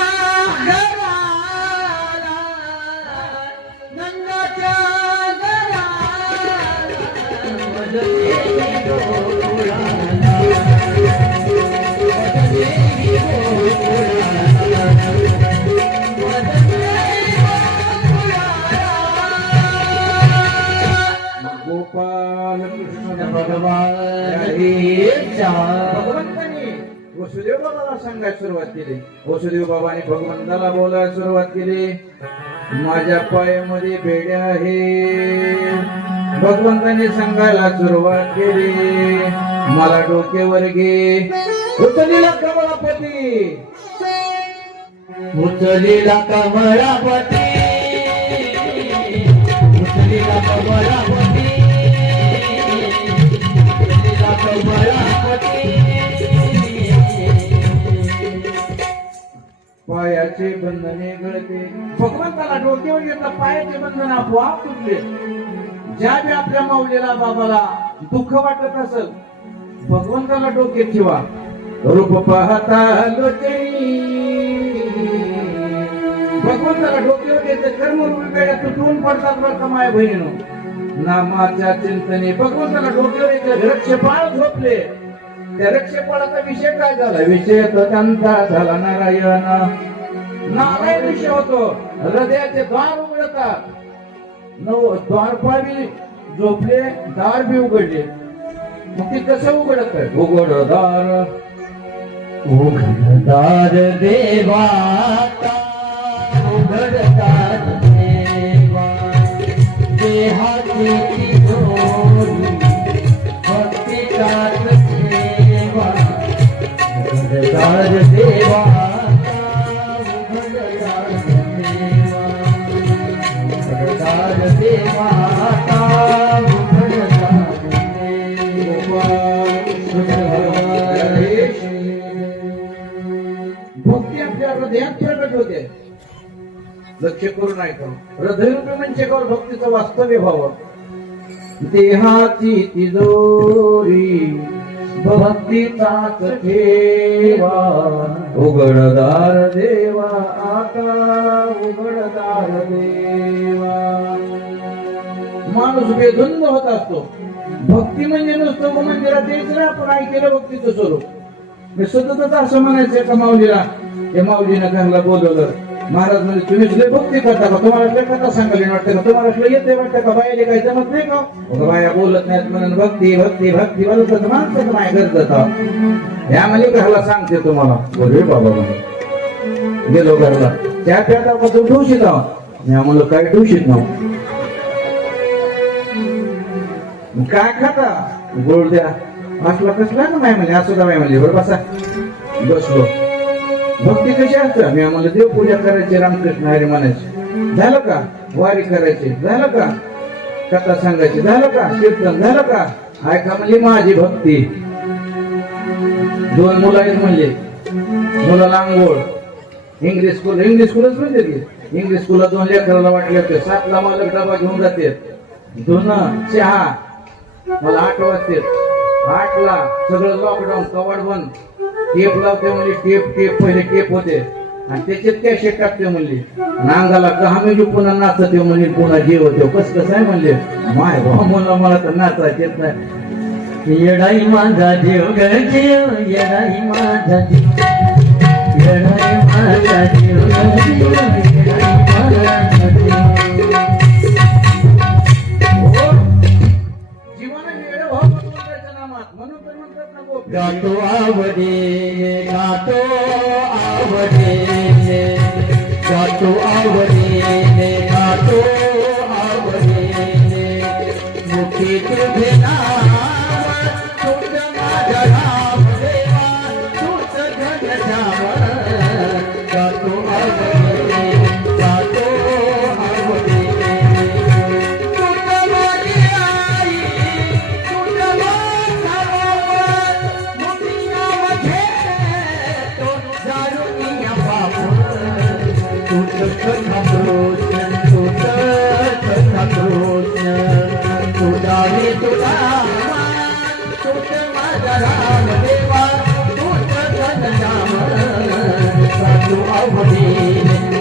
गोपाल कृष्ण भगवान भगवंतानी वसुदेव बाबाला सांगायला सुरुवात केली. वसुदेव बाबाने भगवंताला बोलायला सुरुवात केली. माझ्या पायामध्ये बेड्या आहे. भगवंताने सांगायला सुरुवात केली. मला डोक्यावर घे. उचलीला कमळापती, उचलीला कमळापती, उचलीला कमळापती, उचलीला कमळापती. पायाचे बंधने गळते. भगवंताला डोक्यावर घेतलं. पायाचे बंधन आपोआप तुटले. ज्या बी आपल्या माऊलीला बाबाला दुःख वाटत असेल, भगवंताला डोक्यात ठेवा. रूप पाहता लोचनी. भगवंताला डोक्यावर घेतलं. कर्म रूपी तुटून पडतात बरं का माय बहिणीनो. नामाच्या चिंतने भगवंताला डोक्यावर घेतलं. रक्षपाळ झोपले. त्या रक्षपाळाचा विषय काय झाला? विषय तो त्यांचा झाला नारायण. नारायण विषय होतो. हृदयाचे द्वार उघडतात. द्वारपाळ बी झोपले, दार बी उघडले. मग ते कसं उघडत आहे? उघडदार, उघडदार देवा, उघडदार देवा, देहाची तिजोरी भक्तीचाच सेवा. उघडदार देवा, उघडदार देवा, उघडदार देवा, भक्ती आपल्या हृदयात प्रगट होते. लक्ष करून ऐका. हृदयरूपी म्हणजे केवळ भक्तीचं वास्तव्य व्हावं. देहाची तिजोरी भक्तीचाच ठेवा. उघडदार देवा, आता उघडदार देवा. माणूस बेधुंद होत असतो. भक्ती म्हणजे नुसतं मंदिरात यायचं ना, आपण ऐकलेलं भक्तीचं स्वरूप. मी सततच असं म्हणायचं का माऊलीला. त्या माऊलीनं त्यांना बोलवलं. महाराज म्हणजे तुम्हीच लय भक्ती करता का? तुम्हाला लय कथा सांगायला वाटतं का? तुम्हाला लय येते वाटतं का? बायाले काही जमत नाही का? बाया बोलत नाहीत म्हणून भक्ती भक्ती भक्ती बोलत माणसं नाही करत. ह्या म्हणजे घरला सांगते तुम्हाला. बोलवे बाबा म्हणून गेलो घरला. त्या प्याटा का तू ठेवशीत आहो? मी आम्हाला काय ठेवशीत ना. काय खाता? गोड द्या. असला कसला ना नाही म्हणजे. असं काय म्हणजे. बरं बसा. बसलो. भक्ती कशी असतं? मी आम्हाला देवपूजा करायची, रामकृष्ण हरी म्हणायचे, झालं का? वारी करायची, झालं का? कथा सांगायची, झालं का? कीर्तन झालं का? ऐका म्हणजे माझी भक्ती. दोन मुलं आहेत म्हणले. मुलाला आंघोळ. इंग्लिश स्कूलच म्हणजे की इंग्लिश स्कूलला 2 लेकराला वाटले होते. 7ला मालक डबा घेऊन जाते. धुणं, चहा. मला 8 वाजते. 8ला सगळं लॉकडाऊन, कवाड बंद. टेप लावते म्हणजे टेप पहिले टेप होते आणि त्याच्यात कॅशेट टाकते म्हणले. नांगाला कहामी पुन्हा नाचते म्हणजे पुन्हा जीव होते. कसं आहे म्हणले. माय भाऊ म्हणला मला तर नाचायचं येत नाही. येडाई माझा जीव ग जीव, येडाई माझा जीव, येडाई माझा जीव ग जीव, येडाई माझा जीव. गातो आवडे, गातो आवडे,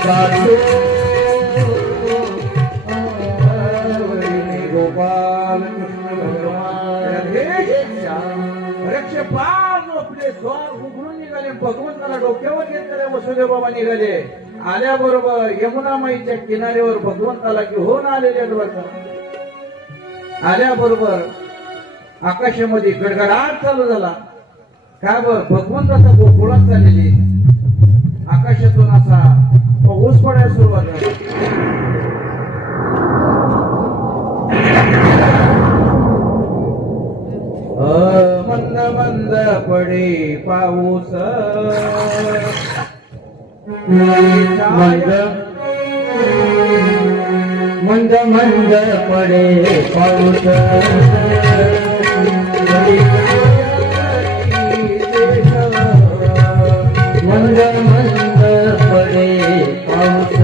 काढतो गोपाल कृष्ण भगवान रक्षपाल आपले द्वार उघडून निघाले. भगवंताला डोक्यावर घेतलेले वसुदेव बाबा निघाले. आल्याबरोबर यमुना माईच्या किनाऱ्यावर भगवंताला घेऊन आलेले आहेत. आल्याबरोबर आकाशामध्ये गडगडाट चालू झाला. काय बर भगवंताचा गोकुळात चाललेली आकाशातून असा पाऊस पडायला सुरुवात झाली. मंद मंद पडे पाऊस मंद मंद पडे पाऊस मंद मंद पडे पाऊस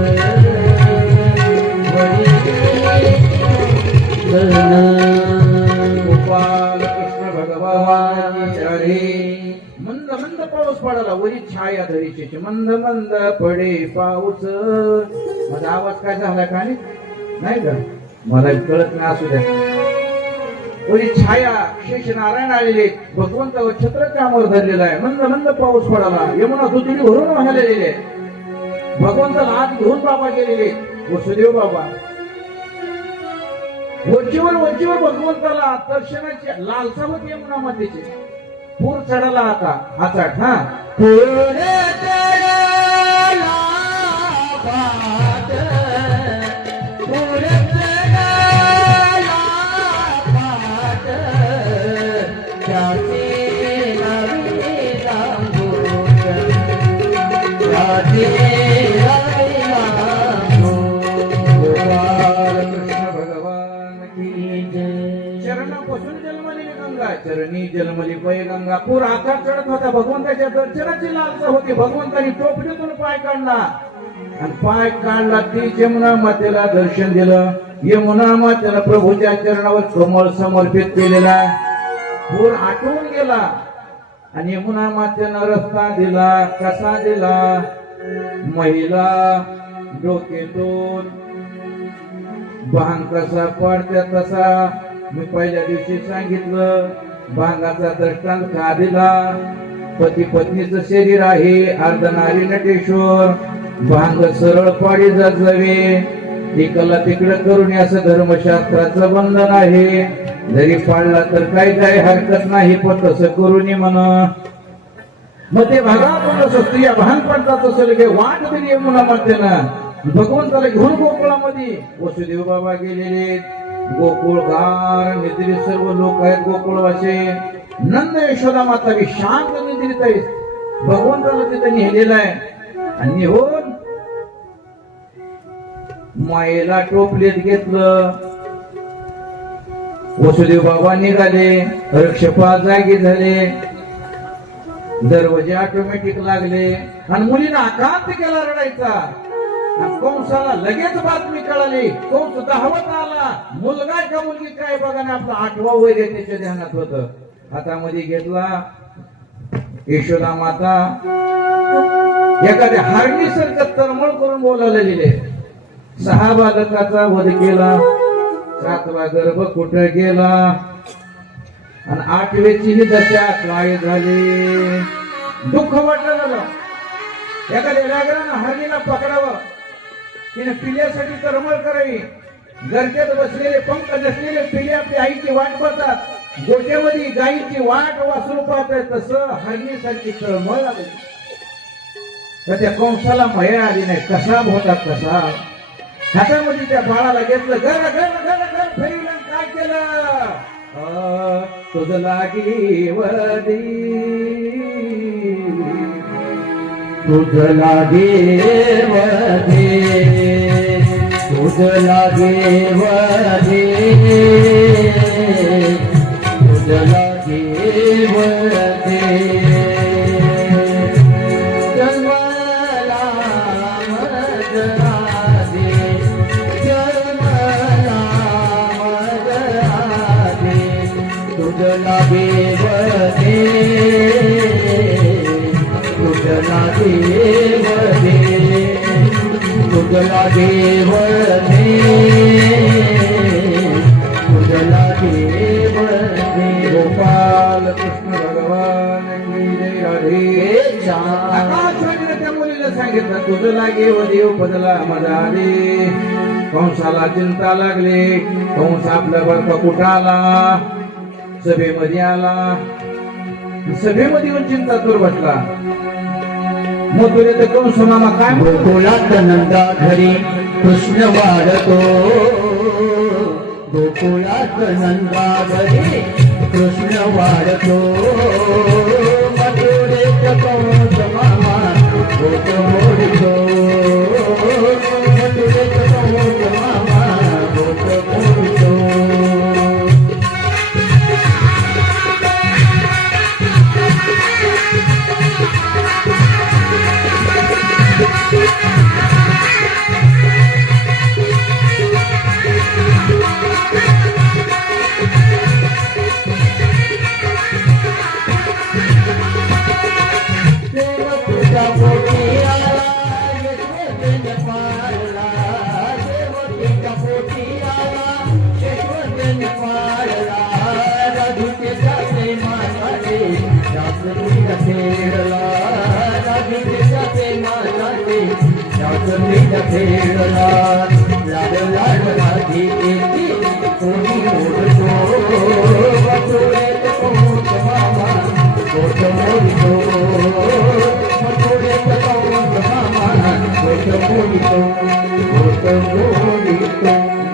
गोपाल कृष्ण भगवान मंद मंद पाऊस पडाला. वरी छाया धरीची मंद मंद पडे पाऊस. माझा आवाज काय झाला का नाही का मला कळत नाही. असू द्या. वरी छाया शेष नारायण आलेले भगवंतावर छत्र कामावर धरलेला आहे. मंद मंद पाऊस पडाला. यमुना दुधुनी भरून वाहलेले भगवंताला आत घेऊन बाबा गेलेले वसुदेव बाबा. वरचीवर भगवंताला दर्शनाची लालसा होती यमुना मातेची. पूर चढाला आता हाचाट हा चरणी जन्मली पै गंगा. पूर आकाश चढत होता. भगवंताच्या दर्शनाची लालसा होती. भगवंतानी टोपलीतून पाय काढला आणि पाय काढला ती यमुना मातेला दर्शन दिलं. यमुना मातेला प्रभूच्या चरणावर कमळ समर्पित केलेला. पूर आटून गेला आणि यमुना मातेनं रस्ता दिला. कसा दिला? महिला डोकेतून भांग कसा पाडत्या तसा. मी पहिल्या दिवशी सांगितलं भांगाचा दृष्टांत का दिला. पती पत्नीचं शरीर आहे अर्धनारी नटेश्वर. भांग सरळ पाडी जावे इकडला तिकडं करून असं धर्मशास्त्राचं बंधन आहे. जरी पाडला तर काही हरकत नाही पण तसं करून म्हण. मग ते भागात स्त्रिया भांग पडतात असेल की वाट दिली यमुना मातेनं. भगवंताला घेऊन गोकुळामध्ये वसुदेव बाबा गेलेले. गोकुळ गार निद्रित सर्व लोक आहेत गोकुळवासी. नंद यशोदा माता बी शांत निद्रित आहेत. भगवंताला तिथे नेलेला आहे आणि नेहून मायेला टोपलीत घेतलं. वसुदेव बाबा निघाले. रक्षपा जागी झाले. दरवाजे ऑटोमॅटिक लागले आणि मुलीनं आकांत केला रडायचा. कंसाला लगेच बातमी कळाली. कंस धावत आला. मुलगा का मुलगी काय बघा ना. आपला 8वा वय त्याच्या ध्यानात होत. हातामध्ये घेतला. यशोदा माता एखाद्या हारणीसारखं तळमळ करून बोलायला लिहिले. 6 बालकाचा वध केला. 7वा गर्भ कुठे गेला आणि 8वेची ही दशा काय झाली. दुःख वाटलं झालं. एखाद्या व्याघ्रानं हरणीला पकडावं. तिने पिल्यासाठी तळमळ करावी. गर्जेत बसलेले पंख नसलेले पिले आपली आईची वाट पाहतात. गोट्यामध्ये गाईची वाट वासरू पाहतात. तसं हरणीसारखी तळमळ लागली. तर त्या कंसाला मया आली नाही. कसा होता कसा. हातामध्ये त्या बाळाला घेतलं. घर घर घर घर फिरलं. काय केलं. तुझ लागी वदी तुझ लागे वधे तुझ लागे वधे तुझ लागे वधे. जन्मला मजरादे जन्मला मजरादे तुझ लागे वधे तुझ लागे वधे लागे वळणे तुझला देवने गोपाल कृष्ण भगवान की जय राधे आकाशवाणीने त्या मुलीला सांगितलं तुझं लागे व देव बदला मजाले कंसाला चिंता लागली कंस आपल्या बरका कुठं आला सभेमध्ये आला सभेमध्ये येऊन चिंता दूर बसला मग तुझे तर कंस मामा काय म्हणतो गोकुळात नंदा घरी कृष्ण वाढतो गोकुळात नंदा घरी कृष्ण वाढतो मथुरेत कंस मामा गोट मोडतो मथुरेत कंस मामा गोट मोडतो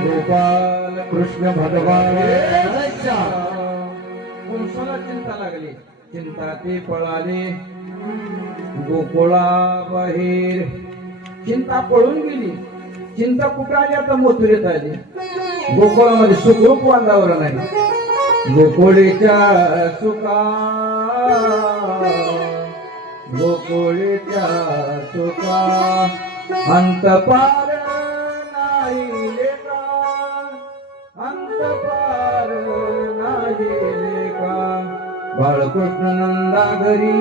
गोपाल कृष्ण भगवान कंसाला चिंता लागली चिंता ते पळाले गोकुळा बाहेर चिंता पळून गेली चिंता कुठं आली आता मथुरेत आली गोकुळामध्ये सुखरूप वातावरण आहे गोकुळीच्या सुखा गोकुळीच्या सुखा अंत पार नाही लेका अंत पार नाही लेका बाळकृष्ण नंदा घरी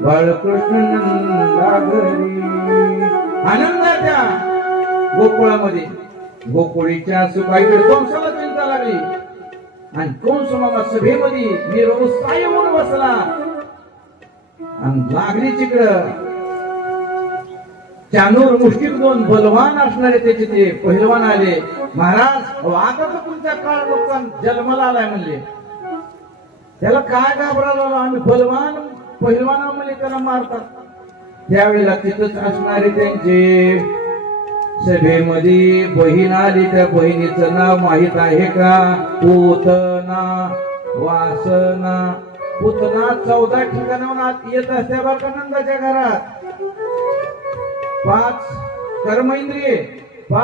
बाळकृष्ण नंदा घरी आनंदाच्या गोकुळामध्ये गोकुळीच्या सुखाईकडे कंसाला चिंता लागली आणि कंस मामा सभेमध्ये निरोत्साही होऊन बसला आणि लागली तिकडं चानूर मुष्टिक दोन बलवान असणारे त्याचे ते पहिलवान आले महाराज आता तर तुमचा काळ लोकांना जन्माला आलाय म्हणले त्याला काय घाबरायला आम्ही बलवान पहिलवाना म्हणले त्याला मारतात त्यावेळेला तिथंच असणारे त्यांचे सभेमध्ये बहीण आली त्या बहिणीचं नाव माहित आहे का पूतना वासना पूतना 14 ठिकाणाहून येत असत्या बरं का नंदाच्या घरात 5 कर्मेंद्रिये 5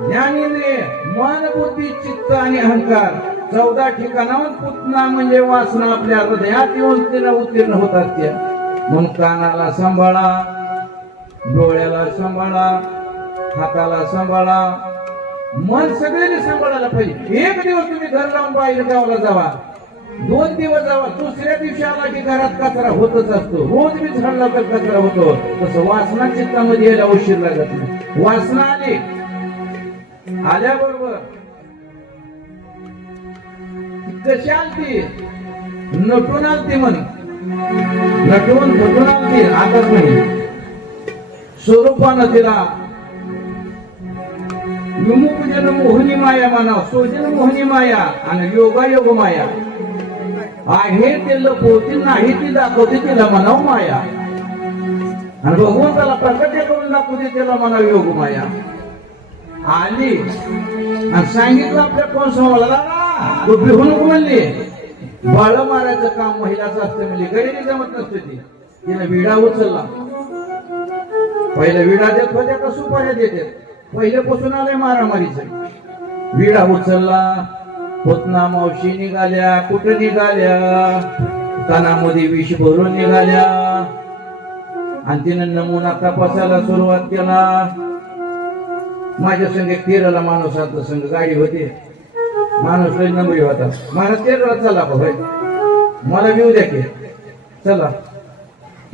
ज्ञानेंद्रिये मन बुद्धी चित्त आणि अहंकार 14 ठिकाणाहून पूतना म्हणजे वासना आपल्या हृदयात येऊन तिला उत्तीर्ण होतात त्या म्हणून कानाला सांभाळा डोळ्याला सांभाळा हाताला सांभाळा मन सगळ्यांनी सांभाळायला पाहिजे एक दिवस तुम्ही घर जाऊन बाहेर गावाला जावा 2 दिवस जावा दुसऱ्या दिवशी आला की घरात कचरा होतच असतो रोज मी झाडला तर कचरा होतो तसं वासना चित्तामध्ये यायला उशीर लागत नाही वासना आली आल्याबरोबर कशी आलती नटून आलती म्हण नटून नटून आलती आताच नाही स्वरूपानं तिला विमुखजन मोहनी माया म्हणा सोजन मोहनी माया आणि योगा योग माया आहे ते लपवती नाही ती दाखवते तिला म्हणाव माया आणि भगवंताला प्रकट करून दाखवते त्याला म्हणाव योग माया आली आणि सांगितलं आपल्या कोण समोरला तो भिवू नको म्हणली बाळ मारायचं काम महिलाचं असतं म्हणजे गरीबी जमत नसते ती तिला विडा उचलला पहिला विडा देत होत्या का सुपाऱ्या देते पहिल्यापासून आलंय मारामारीच विडा उचलला पुतना मावशी निघाल्या कुठं निघाल्या कानामध्ये विष भरून निघाल्या आणि तिनं नमुना तपासायला सुरुवात केला माझ्या संग केरळला माणूस आता संघ गाडी होती माणूस लई नंबरी होता मला केरळात चला भाई मला येऊ द्या की चला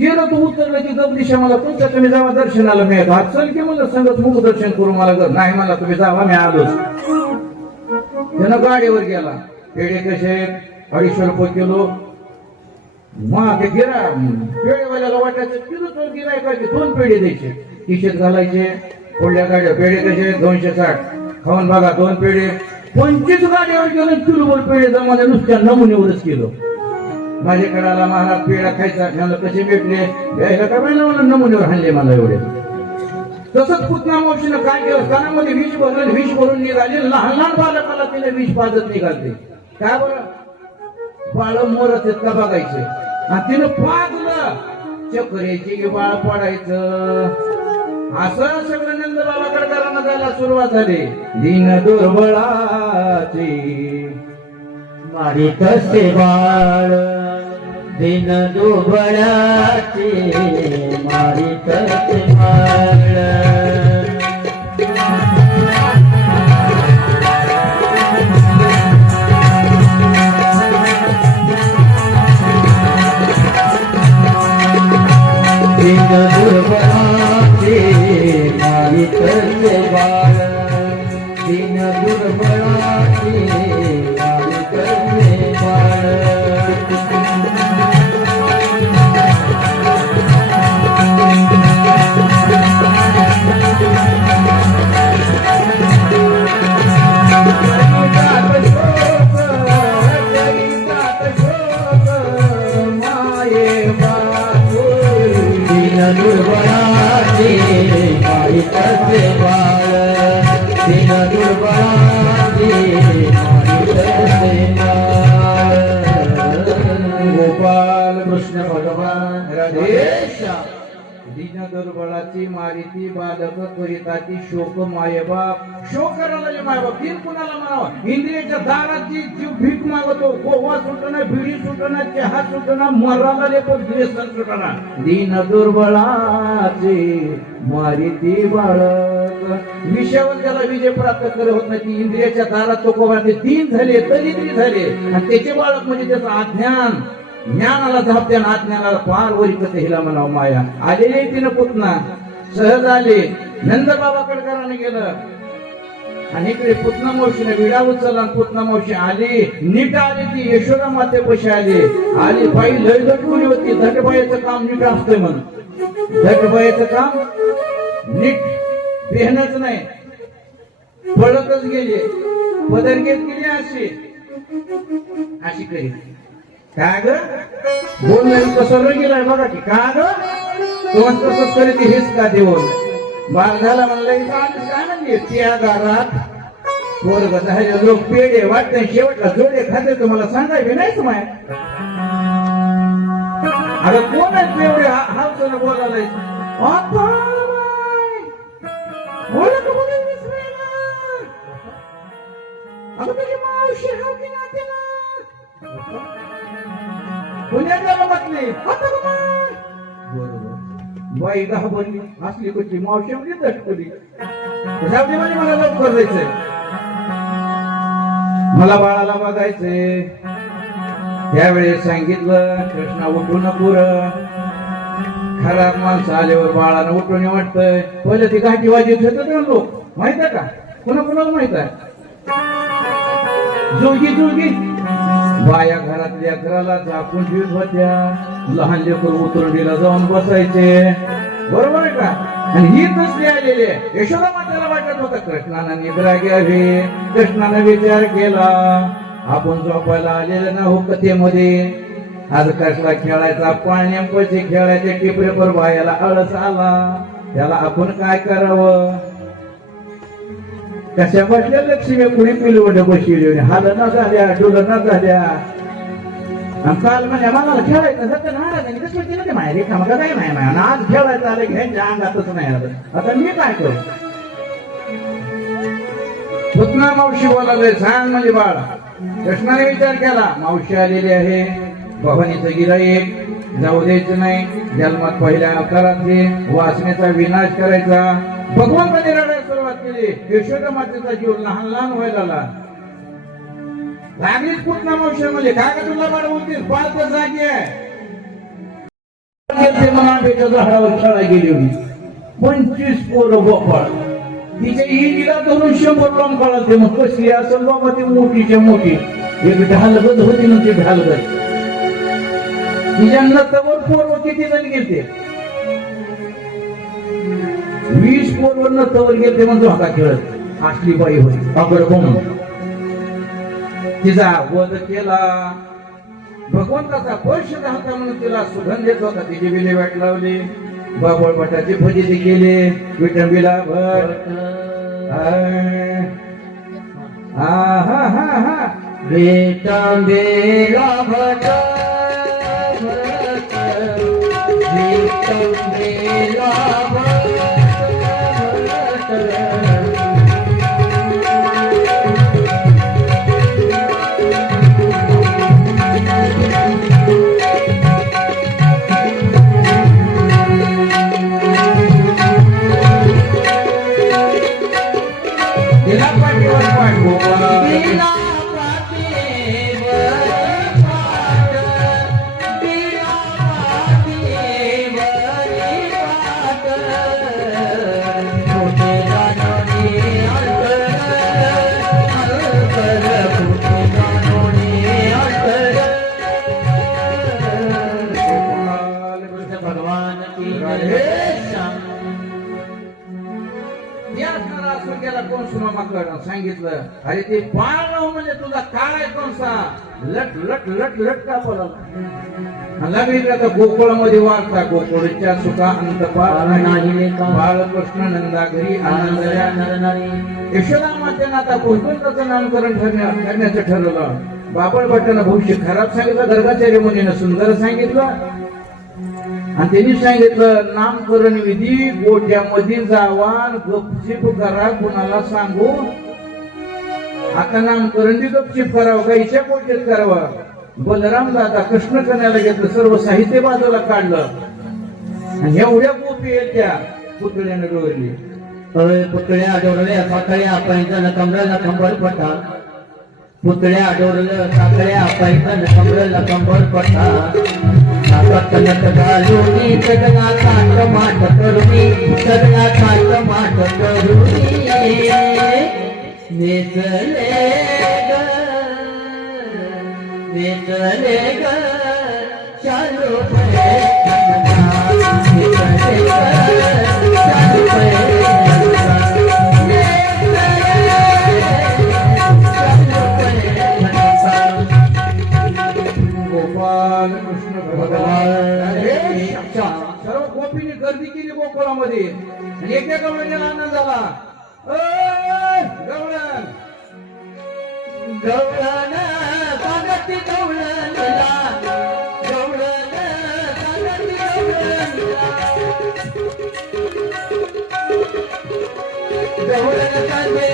गेलं तू उतरलं की जगदीशा मला तुमच्या तुम्ही जावा दर्शनाला मिळत आज चल की म्हणलं संगत मुख दर्शन करू मला घर नाही मला तुम्ही जावा मी आलोच. त्यानं गाडीवर गेला. पेढे कसे 250 रुपये किलो. मग ते गिरा पेढेवाल्याला वाटायचं किलो तो गिरायकाचे 2 पेढे द्यायचे खिशेत घालायचे. पुढल्या गाड्या पेढे कसे 260 खाऊन बघा 2 पेढे 25 गाड्यावर गेलो किलोभर पेढे जमाले नुसत्या नमुन्यावरच किलो. माझ्याकडे आला महाराज पेढा खायचा मला कसे भेटले घ्यायला का पाहिजे मला नमुन्यावर हाणले मला एवढे. तसंच पुतना मावशीनं काय केलं कानामध्ये विष भरून निघाले लहान लहान बालकाला तिने विष पाजत निघालते. काय बरं बाळ मोरत आहेत का बघायचे आणि तिनं पाजलं चक्कर यायची की बाळ पडायचं. असं सगळं नंद बाबाकडे करायला जायला सुरुवात झाली. दीन दुर्बळाची मारी कसे बाळ दिन दुबळाचे मारी कसे बाळ. दिन दुर्बळाचे मारी कसे बाळ दिन दुर्बळाचे मारी कसे बाळ. दुर्बळाचे मारी कसे बाळ दिन दुर्बळाचे मारी कसे बाळ. गोपाल कृष्ण भगवान राधेश. दीन दुर्बळाची मारिती बालक करिताची शोक मायबाप. शोक करायला मायबाप तीन कुणाला म्हणावा. इंद्रियाच्या दाराची जीव भीक मागतो गोवा सुटना बिडी सुटना चहा सुटना मराला लेपो व्यसन सुटना. दीन दुर्बळाची मारिती बालक. विषयावर त्याला विजय प्राप्त करत होत नाही. ती इंद्रियाच्या दारात तो कोबा ते 3 झाले तरी झाले आणि त्याचे बालक म्हणजे त्याचं अज्ञान. ज्ञानाला झापते आणि अज्ञानाला पार वरी कसे हिला म्हणावं माया. आलेले तिनं पुतना सहज आले नंद बाबाकडे कराने गेलं आणि इकडे पुतना मावशीने विडा उचलला आणि पुतना मावशी आली नीट आली. ती यशोदा माते पशी आली बाई लय दटकुली होती. धटबाईचं काम नीट असतंय म्हणून धटबाईचं काम नीट बेहनच नाही पळतच गेली पदर घेत गेली अशी करी. काय ग बोलणार कसं गेलाय बघा की का ग दोन तसंच करीत हेच का देऊन बाळ झाला म्हणलं काय म्हणजे त्या घरात पोरग झाले लोक पेढे वाटते शेवटला जोडे खाते तुम्हाला सांगायचे नाही तुम्हाला. अरे कोण आहे पेवढे हावसानं बोलायला मावशी हाव की नाते ना पुण्याला म्हटली बाई घाबरली असली कुठली मावशी म्हणजे दटकली. म्हणजे मला लवकर जायचंय मला बाळाला बघायचंय. त्यावेळेस सांगितलं कृष्णा उठून पुर खराब माणसं आल्यावर बाळानं उठून वाटतंय. पहिले ती घाटी वाजत होत लोक माहित आहे का कुणाला माहित आहे. जुळगी बाया घरातल्या घराला झाकून ठेवत होत्या. लहान लेकर उतरडीला जाऊन बसायचे बरोबर आहे का. आणि ही तसली आलेली यशोदा मातेला वाटत होतं कृष्णानं निद्रा घ्यावी. कृष्णानं विचार केला आपण झोपायला आलेलं ना हो कथेमध्ये. आज कसला खेळायचा पाण्यापाशी खेळायचे टिपरे पर बायाला आळस आला. त्याला आपण काय करावं. कशा बसल्या लक्ष्मी कुणी पिलवड बसली हाल न झाल्या डुल न झाल्या. काल म्हणजे मला खेळायचं सत्य महाराजांनी कसं केलं ते माहिती का मग काय नाही आज खेळायचं आलं घ्यायच्या अंगातच नाही आलं. आता मी काय करू. पुतना मावशी बोलायला सांग म्हणजे बाळ. कृष्णाने विचार केला मावशी आलेली आहे भवानीचं गिराईक जाऊ द्यायचं नाही. जन्मात पहिल्या अवतारातले वासनेचा विनाश करायचा. भगवंताने रडायला सुरुवात केली. यशोदा मातेचा जीव लहान लहान व्हायला लागलीच पुतना मावशी म्हणजे काय का तुला बाळ बोलतील बाळ तर जागी आहे. गेलते मग आंब्याच्या झाडावर खेळा गेली होती 25 पोरं गोपाळ तिच्या इजीला धरून 100 लोम काढते मग कसली असेल बाबा ती मोठीच्या मोठी एक ढालगत होती मग ती ढालगत तिच्या नत्तावर पोरव किती जण गेलते 20 पोरवर नत्तावर गेलते मग धोका खेळत असली बाई होती अगड कोण तिचा वध केला भगवंताचा स्पर्श झाला म्हणून तिला सुगंध येत होता तिची बिले वाट लावली बाबळ भटाची फजिती केली विटंबीला भट विटंबीला भट विटंबीला भट सांगितलं अरे ते बाळ म्हणजे तुझा काय कोणसा लट लट लट लट का बोला लागली का गोकुळामध्ये वार्ता गोकुळच्या सुखा अंतपार नाही बाळकृष्ण नंदा घरी आनंदल्या नरनारी यशोदा मातेनं आता भगवंताचं नामकरण करण्याचं ठरवलं बाबळ भट्टानं भविष्य खराब सांगितलं गर्गाचार्य मुनीनं सुंदर सांगितलं आणि त्यांनी सांगितलं नामकरण विधी गोट्यामध्ये जावान गपचिप करा कुणाला सांगू आता नामकरण बी गपचिप करावं का हिच्या गोट्यात करावं बलराम दादा कृष्ण कन्याला घेतलं सर्व साहित्य बाजूला काढलं आणि एवढ्या गोपी आहेत त्या पुतळ्याने डोरली पुतळ्या डोरल्या साखळ्या पैंजण कमरेला कंबर पटा पुतळ्या डोरलं साखळ्या पैंजण कमरेला कंबर पटा नट घालूनी सगळा थाट माट करुनी सगळा थाट माट करुनी नेचले ग चालू गोपाल कृष्ण भगवान सर्व गोपीने गर्दी केली गोकुळामध्ये आणि एका गवळण्याला आनंद झाला गवळण गवळण कागती गवळणला गवळण कागती गवळणला गवळण कागे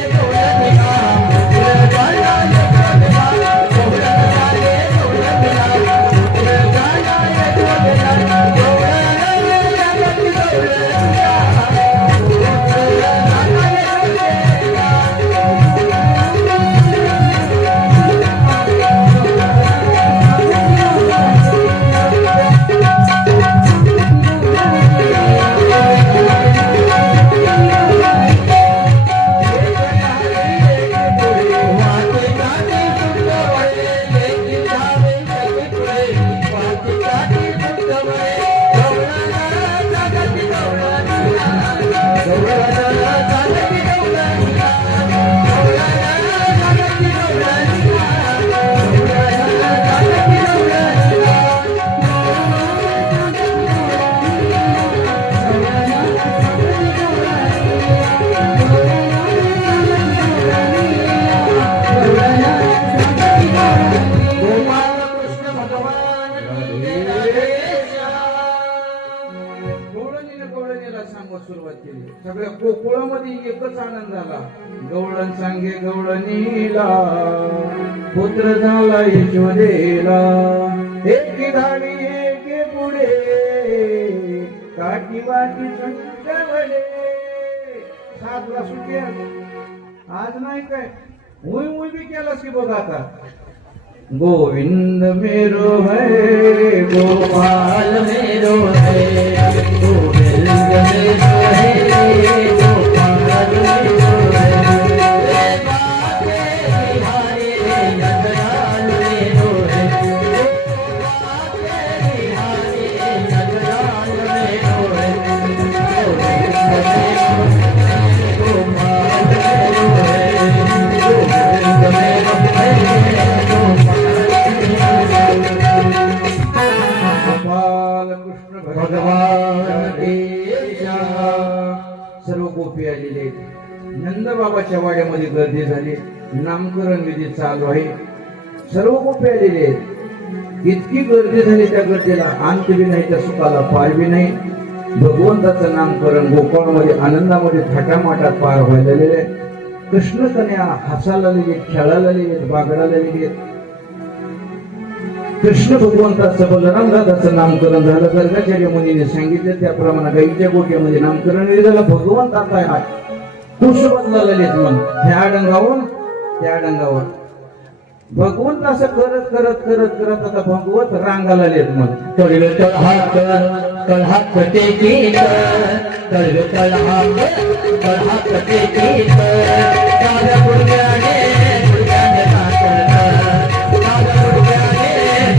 सगळ्या गोकुळामध्ये एकच आनंद झाला गवळण सांगे गवळणीला पुत्र झाला यशोदेला एकी धाडी एके पुढे काठी वाटी संकवले सातला सुट्या आज नाही काय उई उई बी केलास की बघ आता गोविंद मेरो है गोपाल मेरो है गोविंद मेरो है गोपाल मेरो है बाके बिहारी नंदलाल मेरो है बाके बिहारी नंदलाल मेरो है गोविंद मेरो गोपाल मेरो है गोविंद मेरो गोपाल कृष्ण भगवान की सर्व गोपी आलेले आहेत. नंदबाबाच्या वाड्यामध्ये गर्दी झाली. नामकरण विधी चालू आहे. सर्व गोपी आलेले आहेत. इतकी गर्दी झाली त्या गर्दीला अंत बी नाही, त्या सुखाला पार बी नाही. भगवंताचं नामकरण गोकुळामध्ये आनंदामध्ये थाटामाटात पार व्हायला लागलेले. कृष्ण कन्या हसायला लागले, खेळायला लागले, बागडायला लागले. कृष्ण भगवंताचं बलराम दादाचं नामकरण झालं. गर्गाचार्य मुनीने सांगितलं त्याप्रमाणे गाईच्या गोट्यामध्ये नामकरण झालं. भगवंत आता आहे खुश बदलालेत मन ह्या डंगावून त्या डंगावर. भगवंत असं करत करत करत करत आता भगवंत रांगाला लेत मन. तळवे तळहात टेकी तळवे तळहात टेकी माझ्या गुडघ्याने गुडघ्याने टाकलं माझ्या गुडघ्याने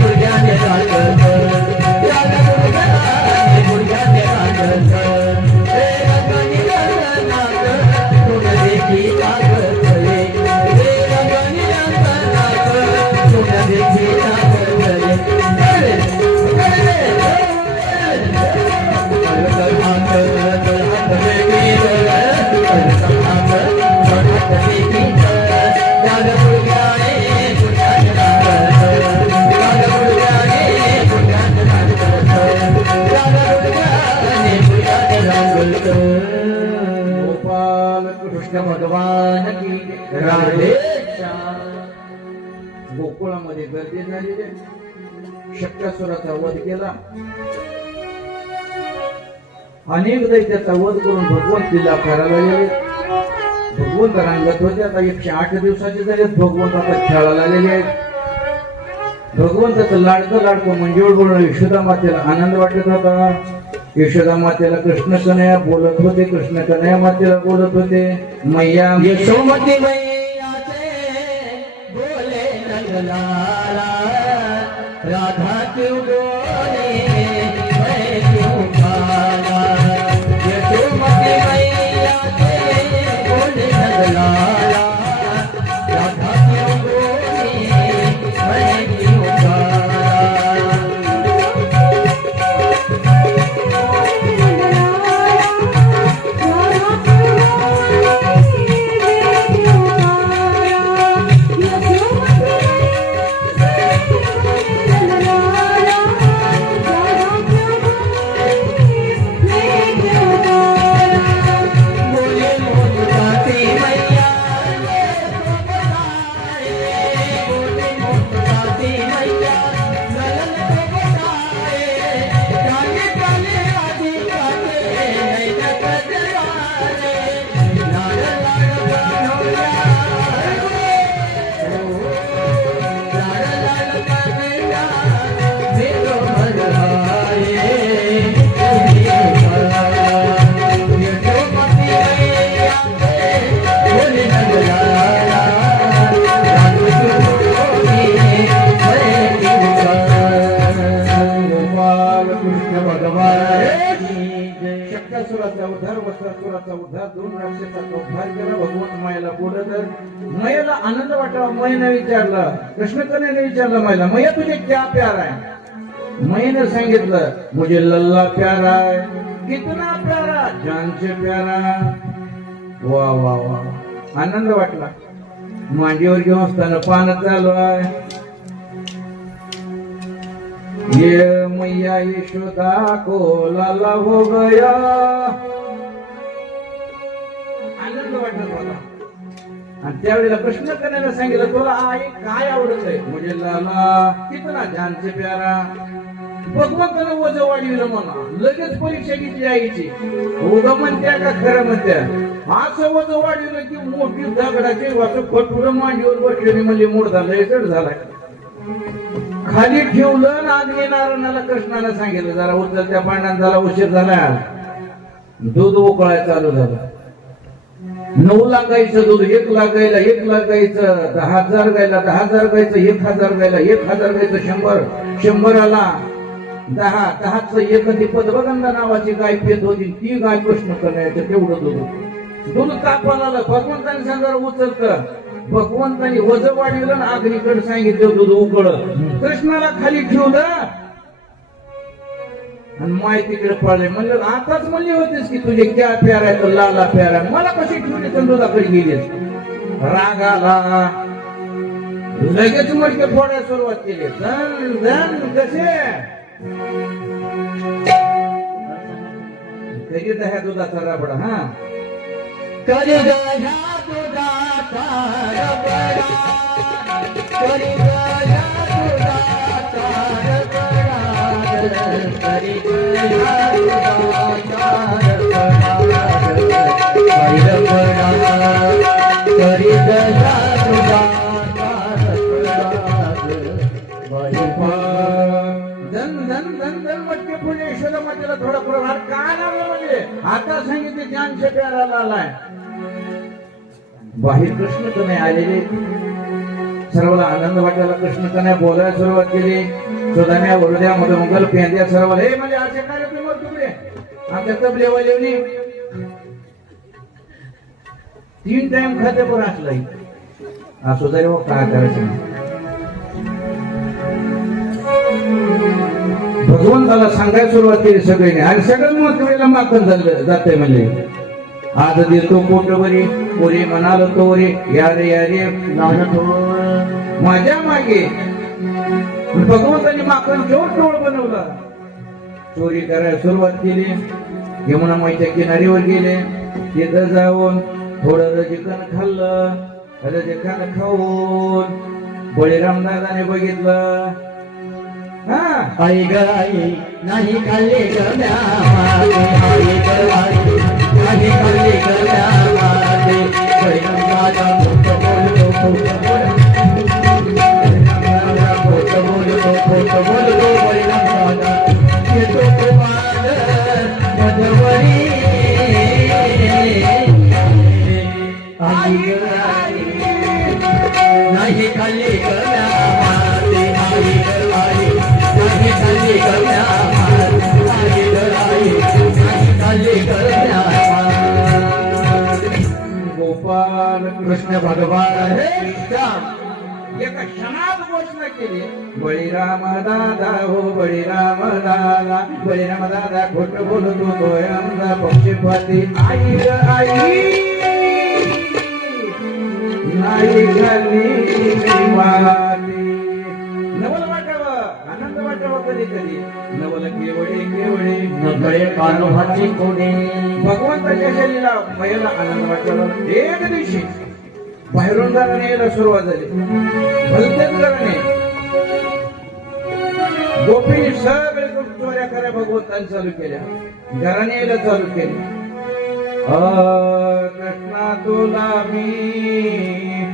गुडघ्याने टाकलं माझ्या गुडघ्याने गुडघ्याने टाकलं हे रंगानी रंगनाथ तुझ देखी टाकले हे रंगानी रंगनाथ तुझ देखी टाकले गोपाल कृष्ण भगवान की राधे गोकुळामध्ये गर्दी झालेली. शक्रासुराचा वध केला. अनेक दैत्याचा वध करून भगवंत लीला करायला गेले. भगवंत रांगत होते. आता 108 दिवसाचे झाले. भगवंत आता खेळायला आलेले आहेत. भगवंताचं लाडकं मंजूळ बोलणं यशोदा मातेला आनंद वाटत होता. यशोदा मातेला कृष्ण कन्हैया बोलत होते. कृष्ण कन्हैया मातेला बोलत होते. मैया यशोमती मैयाचे बोले नंदलाला राधा क्यों बोले मैं क्यों काला यशोमती मैयाचे बोले नंदलाला राधा क्यों बोले मैं क्यों काला शक्रासुराचा उद्धार, वस्त्रासुराचा उद्धार, 2 राक्षसाचा उद्धार केला. भगवंत मायेला बोलत. मायेला आनंद वाटला. मायेने विचारलं, कृष्ण कन्हैयाने विचारलं मायेला, मैया तुझे क्या प्यार आहे? मैयाने सांगितलं, मुझे लल्ला प्यारा है. कितना प्यारा? जान से प्यारा. वा वा वा, आनंद वाटला. मांडीवर घेऊन असताना पान चालू आहे. ये मैया यशोदा को लाला हो गया. आनंद वाटत होता. आणि त्यावेळेला कृष्ण कन्हैयाने सांगितलं, तुला आई काय आवडत आहे? मुझे लाला कितना जान से प्यारा. भगवंतानं वजं वाढविलं म्हणा. लगेच परीक्षा घेतली आईची. उगं म्हणत्या का खरं म्हणत्या? असं वजं वाढविलं की मोठी दगडाची वाचू फटफुडं मांडीवर बसलेली म्हणजे मूड झालं, जड झालाय. खाली ठेवलं ना अग्नी नारायणाला कृष्णाला सांगितलं जरा उचल त्या पांड्यात झाला उशीर झाला दूध उकळायला चालू झालं 9 लाख गाईचं दूध 1 लाख गायला 1 लाख गाईचं 10,000 गायला 10,000 गायचं 1,000 गायला 1,000 गायचं 100 आला 10चं एक ती पद्मगंधा नावाची गाय पेत होती ती गाय कृष्ण करायचं तेवढं दूध तापवायला आलं भगवंताने सांगा उचलत भगवंतानी वज वाढवलं ना अग्नीकडे सांगितलं दूध उकळ कृष्णाला खाली ठेवलं आणि माय तिकडे पळले म्हणलं आताच म्हणली होतीस की तुझे क्या प्यार आहे तर लाला प्यार आहे मला कशी ठेवली तर दुधाकडे गेलीस राग आला लगेच मडके फोडायला सुरुवात केली जण जण कसे कधी ह्या दुधाचा राबडा हा करी गया दुधाचा रबडा करी गया दुधाचा रबडा करी गया दुधाचा रबडा करी गया दुधाचा रबडा धन धन धन धन मटके पुणे यशोदा मातेला थोडा प्रभार का लागला म्हणजे आता सांगितले ज्ञान प्याराला आलाय बाहेर कृष्ण कने आलेले सर्वाला आनंद वाटायला कृष्ण कने बोलायला सुरुवात केली सुदाम्या वरुद्या मधुमंगल पेंद्या सर्वाला हे म्हणजे असे कार्यक्रम तुकडे आमच्या तबलेवाले 3 टाइम खाते पण असलाय असो तरी काय करायचं भगवंताला सांगायला सुरुवात केली सगळ्यांनी आणि सगळं मत वेळेला माखन झालं जाते म्हणजे आज देतो पोटभरी पोरी म्हणाल तोरी यारे यारे माझ्या मागे भगवंतानी माखन घेऊन टोळ बनवला चोरी करायला सुरुवात केली यमुना माईच्या किनारीवर गेले तिथं जाऊन थोडं रजिकन खाल्लं रजिकन खाऊन बळीराम दादाने बघितलं आई ग आई नाही खाल्ले ग म्यामाते आई ग आई नाही खाल्ले ग म्यामाते बळीराम दादा खोट बोलतो बळीराम दादा येतो तो मधवरी आई ग आई नाही खाल्ले ग म्यामाते आई ग आई नाही खाल्ले ग म्यामाते आई ग आई नाही खाल्ले ग गोपाल कृष्ण भगवान हे श्याम एका क्षणात घोषणा केली बळीराम दादा हो बळीराम दादा बळीराम दादा खोट बोलतो तो आमचा पक्षपाती आई ग आई नाही झाली माती नवल वाटावं आनंद वाटावं कधी कधी नवल केवळे केवळे नकळे कानोहाची कोणी भगवंताच्या शरीराला महिला आनंद वाटावा एक दिवशी बाहेरून जाण्याने यायला सुरुवात झाली भलतेच करणे गोपीने सगळे चोऱ्या कऱ्या भगवंताने चालू केल्या घराने यायला चालू केले कृष्णा तुला मी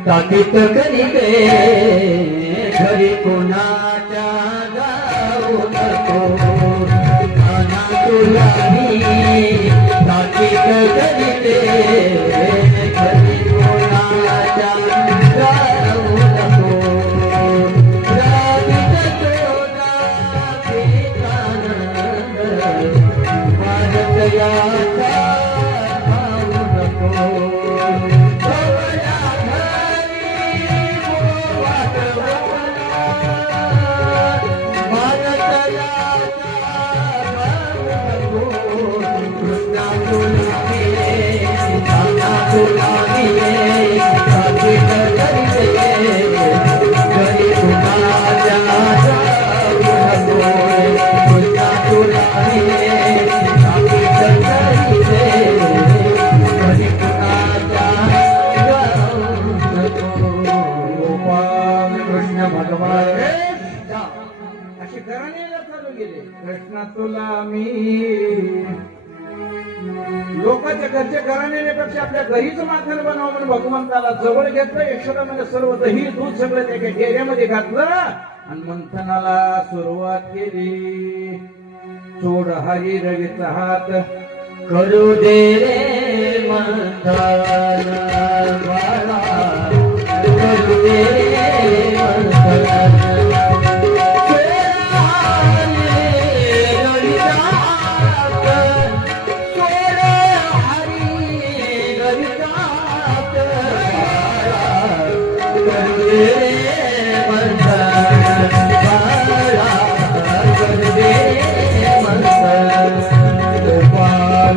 ताकीत करीते घरी कोणाच्या जाऊ नको तुला मी ताकीत करीते घरी कोणाच्या जाऊ नको राधित तोडा भारतयाचा कृष्णा तुला मी लोकांच्या घरच्या घराण्यापेक्षा आपल्या घरीच माखन बनवा म्हणून भगवंताला जवळ घेतलं यशोदामध्ये सर्व दही दूध सगळं त्या डेऱ्यामध्ये घातलं आणि मंथनाला सुरुवात केली. सोड हरी रवीचा हात, करू दे रे मंथन बाळा, करू दे रे मंथन.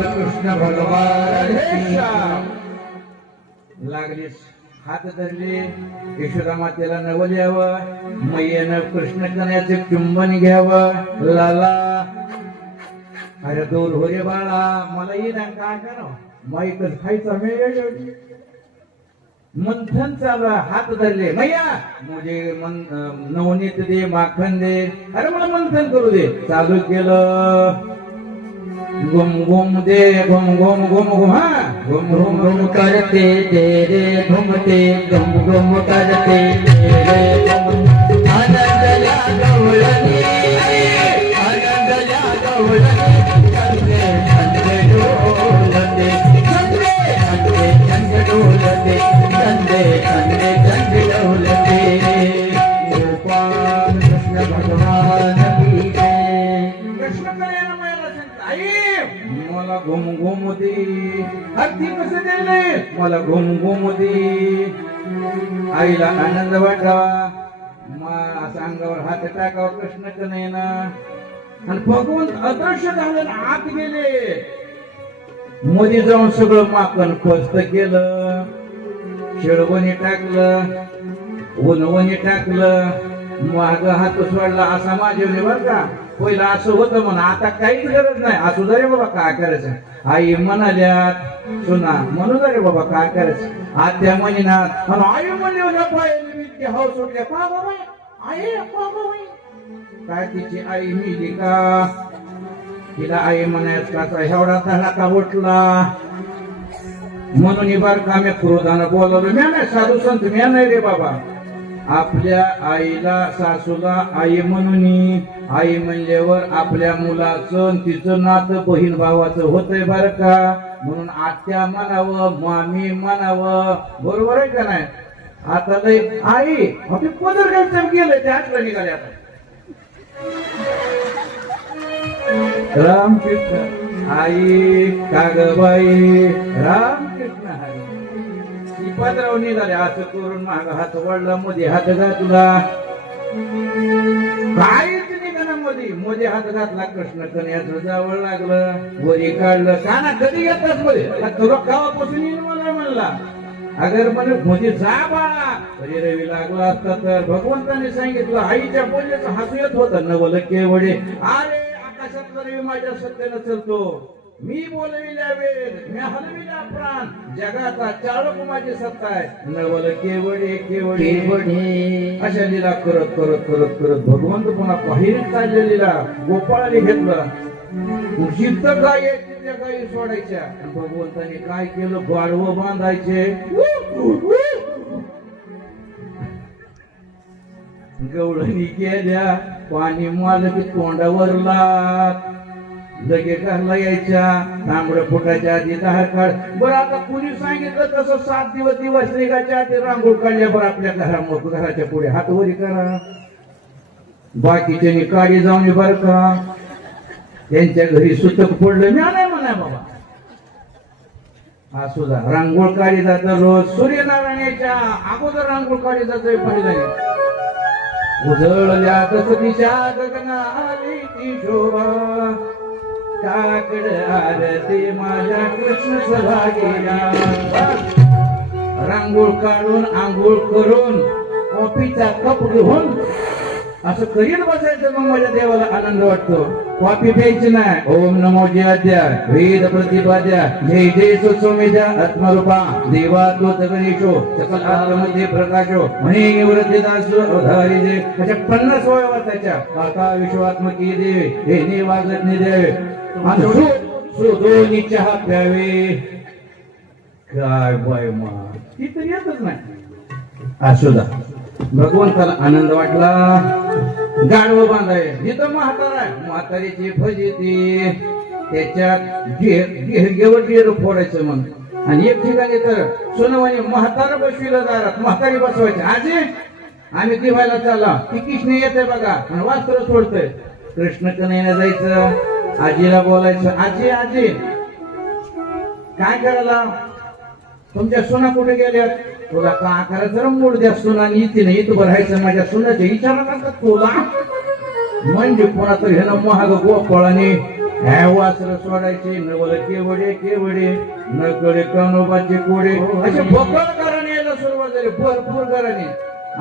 कृष्ण भगवान लागलीस हात धरले. यशोदा मातेला नवल यावं, मैयानं कृष्ण कन्याचे चुंबन घ्यावं. लाला अरे दूर हो रे बाळा, मला येईना काय करा माईकच खायचा मेळ. मंथन चालू, हात धरले. मैया मुझे नवनीत दे, माखन दे. अरे मला मंथन करू दे. चालू केलं. गुम गुम दे, गुम गुम गुम गुम, हा घुम घुम घुम करते दे रे घुमते, घुम घुम करते दे रे घुम. आनंदल्या गवळणी, आनंदल्या गवळणी, चंदे चंदे डोलते, चंदे चंदे चंदे डोलते, चंदे चंदे चंदे डोलते. गोपाल कृष्ण भगवान की जय. कृष्ण कन्यानं मैयाला सांगितलं, आई मला घुम घुम दे. अगदी कसं दिले, मला घुम घुम दे. आईला आनंद वाटावा, असं अंगावर हात टाकावा कृष्ण कन्यानं. आणि भगवंत अदृश्य झाले, आत गेले. मध्ये जाऊन सगळं माकन फस्त केलं. शेळवणी टाकलं, उनवणी टाकलं, माग हात सोडला. असा माझे बर का, पहिला असं होतं म्हणा, आता काहीच गरज नाही. असू दे रे बाबा काय करायचं. आई म्हणाल्यात सुना म्हणू दे रे बाबा काय करायचं. आत्या म्हणिनात आणि आई म्हणले होत्या पाय हाव सुटल्या. का बाबा आई काय तिची आई मिली का? तिला आई म्हणायच का एवढा धडाका उठला म्हणून बार का मी क्रोधानं बोलवलं. मी नाही साधू संत, मी नाही रे बाबा. आपल्या आईला सासूला आई म्हणून, आई म्हणल्यावर आपल्या मुलाचं तिचं नातं बहीण भावाचं होतंय बर का. म्हणून आत्या म्हणावं, मामी म्हणावं, बरोबर आहे का नाही. आता लय आई आपली पदर घ्यायचं गेलंय, ते आठवण निघाले. आता रामकृष्ण आई कागबाई, रामकृष्ण हरी. पदराव निघाले. असं करून माग हात वळला, मध्ये हात घातला. काहीच निघाला मध्ये. मध्ये हात घातला, कृष्ण कन्याचं जावळ लागलं. वरी काढलं. काना कधी घेतात मध्ये, तुला गावापासून येईल मला म्हणला. अगर म्हणे मध्ये जा बाळा, तरी रवी लागला असता तर भगवंताने सांगितलं. आईच्या बोलण्याचं हसू येत होतं. नवल केवढे, अरे आकाशात रवी माझ्या सत्यानं चलतो. मी बोलविल्या वेद, मी हलविला प्राण, जगाचा चालक माझी सत्ता आहे. नवल केवढे केवढे केवढे. अशा लीला करत करत करत करत भगवंत पुन्हा बाहेर चालले. लीला गोपाळाने घेतलं. जिद्द गाय त्या गायी सोडायच्या. भगवंताने काय केलं, गाढवं बांधायचे. गवळणी केल्या. पाणी मालक तोंडावरला. लगे घरला यायच्या. तांबड फुटाच्या आधी 10 काळ. बरं आता कुणी सांगितलं तसं 7 दिवस निघायच्या आधी रांगोळ काढल्या. बरं आपल्या घराच्या पुढे हात वरी करा. बाकीच्यानी काळी जाऊन बर का. त्यांच्या घरी सुतक पडलं, मी नाही म्हणा बाबा. हा सुद्धा रांगोळ काढी जात रोज. सूर्यनारायणाच्या अगोदर रांगोळ काढी जात. उजळल्या तस तिच्या गगनाली ती शोभा. काकड आरती माझ्या कृष्ण सभा गेला. रांगोळ काढून आंघोळ करून कॉफीचा कप घेऊन असं करीत बसायचं. मग माझ्या देवाला आनंद वाटतो. कॉफी प्यायची नाही. ओम नमो जयाद्या वेद प्रतिपाद्या जय जय सोमेद्या आत्मरूपा देवा तो गणेशो सकल आत्मध्ये प्रकाशो म्हणे निवृत्ती दासो अवधारी दे. अशा 50 वाचायच्या. काका विश्वात्मकी देवे हे निवागत देवे. दोन्ही चहा प्यावे. काय बाय मा ती तर येतच नाही. असू द्या. भगवंताला आनंद वाटला. गाढव बांधाय जिथं म्हातारा आहे म्हातारीची फजिती त्याच्यात घेवर गेर फोडायचं म्हणून. आणि एक ठिकाणी तर सोनवानी म्हातारा बसविलं दारात म्हातारी बसवायची. आजी आम्ही दिवायला चालला ती कृष्ण येते बघा आणि वास्त्र सोडतोय. कृष्ण कन्हैयाला जायचं आजीला बोलायचं आजी आजी काय करायला तुमच्या सुना कुठे गेल्यात. तुला का आकारा जरा मूड द्या सुना इथे नाही इथं राहायचं माझ्या सुनाचे विचारला का तुला. म्हणजे कोणाचं ह्यानं महाग गोपाळाने ह्या वासर सोडायचे नवल केवडे केवडे न कडे कानोबाचे कोडे असे बकळ घराने यायला सुरुवात झाली भरपूर घराने.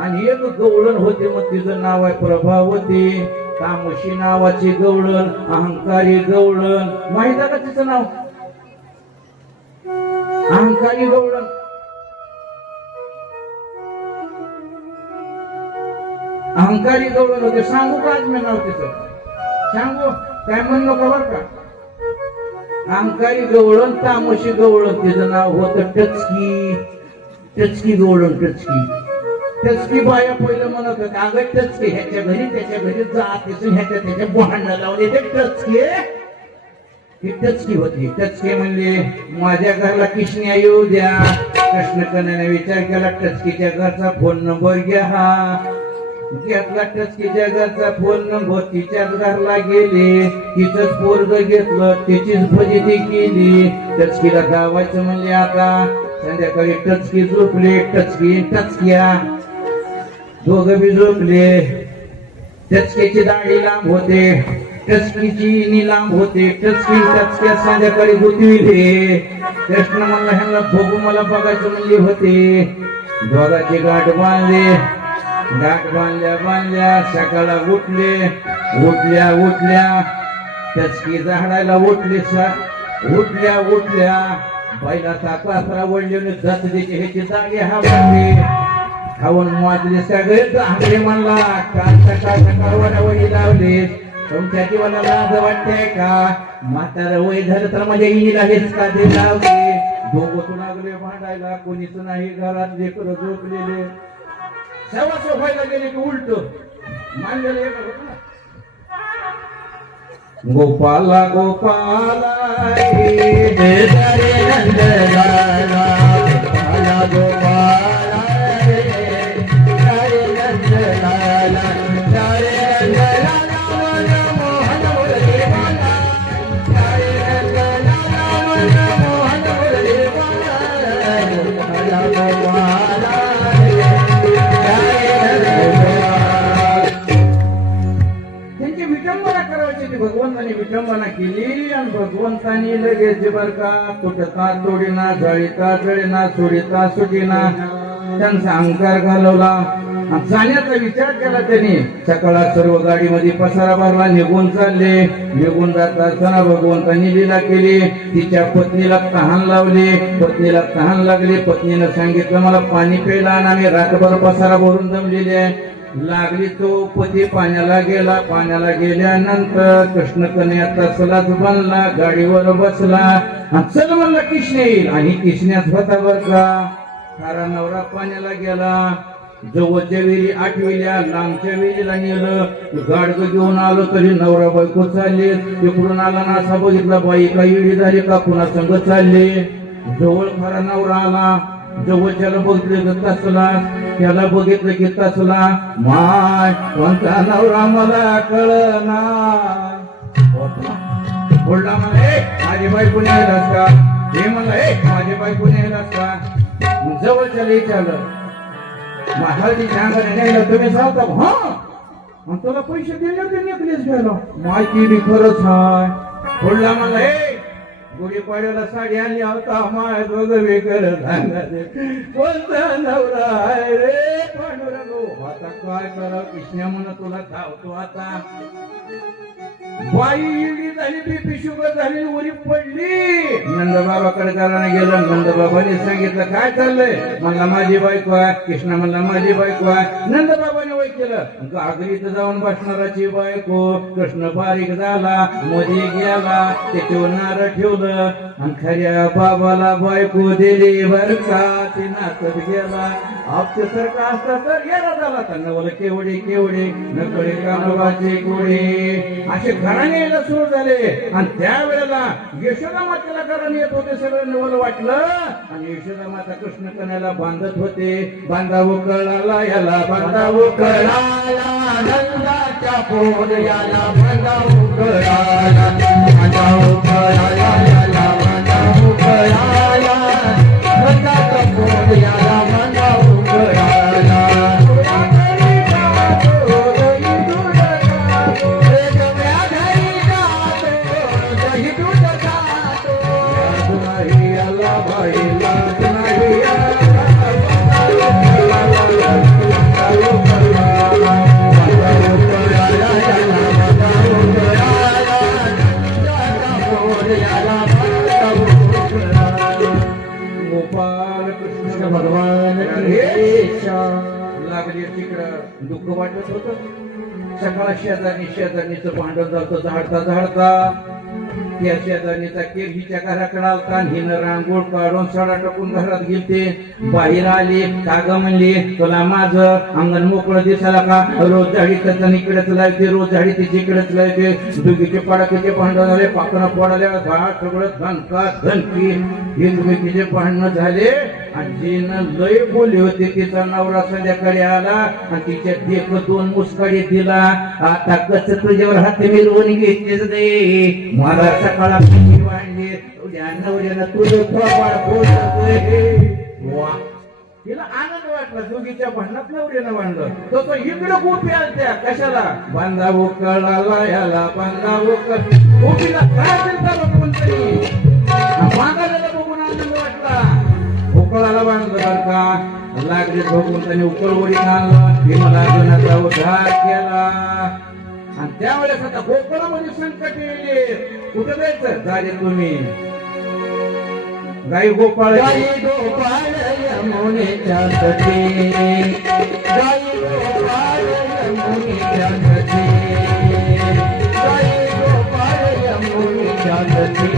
आणि एक गवळण होते मग तिचं नाव आहे प्रभावती. तामोशी नावाची गवळण अहंकारी गवळण माहित आहे का तिचं नाव अहंकारी गवळण. अहंकारी गवळण होते. सांगू का आज मी नाव तिचं सांगू काय म्हणू नका बर का. अहंकारी गवळण तामोशी गवळण तिचं नाव होतं टचकी. टचकी गवळण टचकी. टचकी बाया पहिलं म्हणत होत्या अगं टचकी ह्याच्या घरी त्याच्या घरी जात ह्याच्या त्याच्या भांडण लावले ते टचके. ही टचकी होती. टचके म्हणले माझ्या घरला कृष्ण येऊ द्या. कृष्ण कन्हैयाने विचार केला टचकीच्या घरचा फोन नंबर घ्या. हा घेतला टचकीच्या घरचा फोन नंबर तिच्याच घरला गेले. तिचंच पोरग घेतलं तिचीच फजिती केली. टचकीला गावायचं म्हणले आता संध्याकाळी टचकी झोपले टचकी टचक्या दोघं बी झोपले. टचकीची दाढी लांब होते टचकीची निलांब होते. टचकी टचक्या संध्याकाळी गुंतविले. कृष्ण म्हणला ह्यांना बघू मला बघायचं म्हणले होते. दोघांची गाठ बांधले. गाठ बांधल्या बांधल्या सकाळला उठले. उठल्या उठल्या टचकी झाडायला उठली. उठल्या उठल्या बैलाचा कासरा वडले जात द्यायचे ह्याची जागे हा बांधले. खाऊन माजले सगळे आकडे म्हणला काल सकाळ सकाळ वडावडी लावले. तुमच्या जीवाला लाज वाटते का. म्हातारा वय झालं तर माझ्या इनीला हेच का दे लावले. दोघं लागले भांडायला कोणीच नाही घरात लेकरं झोपलेले. सेवा सोफायला गेले की उलट मानलेलं येत होत ना. गोपाला गोपाला रे नंदलाला गोपाला गोपाला रे नंदलाला रे नंदलाला मोहन मुरली बाला रे नंदलाला मोहन मुरली बाला गोपाला गोपाला त्यांची विटंबना करायची. भगवंतानी विटंबना केली आणि भगवंतानी लगेच बर का तुटता तोडीना जळीता जळीना सोडिता सुटीना त्यांचा अहंकार घालवला. जाण्याचा विचार केला त्यांनी. सकाळा सर्व गाडीमध्ये पसारा भरला निघून चालले. निघून जात असताना भगवंतांनी लीला केली. तिच्या पत्नीला तहान लावली. पत्नीला तहान लागली. पत्नीनं सांगितलं मला पाणी प्यायला आणि आम्ही रात्रभर पसारा भरून जमलेले आहे. लागली तो पती पाण्याला गेला. पाण्याला गेल्यानंतर कृष्ण कन्हैया तसलाच बनला गाडीवर बसला. चल म्हणला कृष्ण येईल आणि कृष्णाच होता बर का. खरा नवरा पाण्याला गेला. जवळच्या वेळी आठविल्या लांबच्या वेळीला नेलं. गाडग घेऊन आलो तरी नवरा बायको चालले. तिकडून आला ना असा बघितला बाई का इडी झाली का कुणा संग चालले. जवळ खरा नवरा आला. जवळच्याला बघितलं तर तसला. त्याला बघितलं की तसला. माय कोणता नवरा मला कळना. बोलला मला माझी बायको न्यायलास का. हे म्हणलं माझी बायको न्यायलास का. जवळच्याला विचारलं हळदीच्या अंगाने न्यायला तुम्ही जाता. हा तुला पैसे दिले ते नेकलेस घ्यायला. माहिती बी खरंच हाय. बोलला मला गुढीपाड्याला साडी आणली होता माय दोघं वेगळं सांगायचे. कोणता नवरा आहे रे पांडुरंग. आता काय करा कृष्णा म्हणून तुला धावतो आता. बाई इडी झाली, बीपी शुगर झाली, उरी पडली. नंदबाबाकडे करायला गेलं. नंदबाबाने सांगितलं काय चाललंय. म्हणला माझी बायको आहे. कृष्णा म्हणला माझी बायको आहे. नंदबाबाने वय केलं. घागरीत जाऊन बसणाराची बायको. कृष्ण बारीक झाला, मध्ये गेला, त्याच्यावर नारळ ठेवलं आणि खऱ्या बाबाला बायको दिली बर का. ते नाचत गेला. आपल्यासारखा असता तर गेला झाला. त्यांना बोल केवढे केवढे नकडे कानोबाचे कोडे असे घराणे यायला सुरू झाले. आणि त्यावेळेला यशोदा मातेला घराणे येत होते. सगळं नवल वाटलं. आणि यशोदा माता कृष्ण कन्याला बांधत होते. बांधा उकळाला याला, बांधा उकळाला, नंदाच्या पोरयाला बांधा उकळाला, बांधा उकळाला याला, बांधा उकळाला, नंदाच्या पोरयाला बांधा उकळाला. लागले तिकडं दुःख वाटत होत. सकाळ शेजारणीचं भांडण जातो झाडता झाडता. त्या शेजारणीचा केक हिच्या घराकडे आलता. हिनं रांगोळ काढून सडा टाकून घरात गेलते. बाहेर आली. काग म्हणली तुला माझं अंगण मोकळं दिसायला का. रोज झाडी त्याचा इकडेच लावते, रोज झाडी तिच्याकडेच लावते. दुगीचे पडाकीचे भांडण झाले. पाकणं पडाल्या झाड सगळं धनका धनकी एकमेकीचे भांडणं झाले. आणि जिनं लय बोलली होती तिचा नवरा संध्याकाळी आला आणि तिच्या देख 2 मुसकाडी दिला. आता कस तुझ्यावर हात मिरवून घेतलीच दे. मला सकाळ वाढली नवऱ्यानं तुझं वा. तिला आनंद वाटला. दोघीच्या भांडणात नवऱ्यानं भांडलं. तो इकडं गोपी आलत्या कशाला. बांधा उकळाला याला, बांधा उकळ. गोपीला काय दिलता कोणतरी मागायला बघून आनंद वाटला. उकळाला बांधलं बर का. लागले बघून त्याने उकळवडी आणलं. भीमला अर्जुनाचा उद्धार केला. आणि त्यावेळेस आता गोकुळामध्ये संकट येईल. कुठं जायचं झाले तुम्ही. गाई गोपाळ, गाई गोपाळ यमुनेच्या तटी, गाई गोपाळ यमुनेच्या तटी, गाई गोपाळ यमुनेच्या तटी.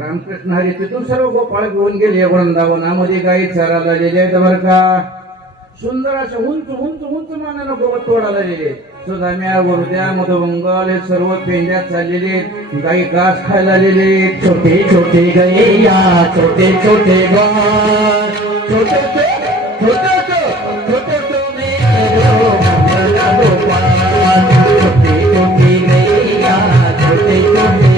रामकृष्ण हरी तिथून सर्व गोपाळ घेऊन गेले. वृंदावनामध्ये गायी चरायला गेले बर का. सुंदर असं उंच उंच उंच मानानं गवत तोडायला गेले. सुदाम्या, वरुद्या, मधुमंगल हे सर्व पेंड्यात चाललेले. गायी घास खायला गेले. छोटे छोटे गैया, छोटे छोटे गाय, छोटे छोटे छोटे मेरो मंगला गोपाल. छोटे छोटे गैया, छोटे छोटे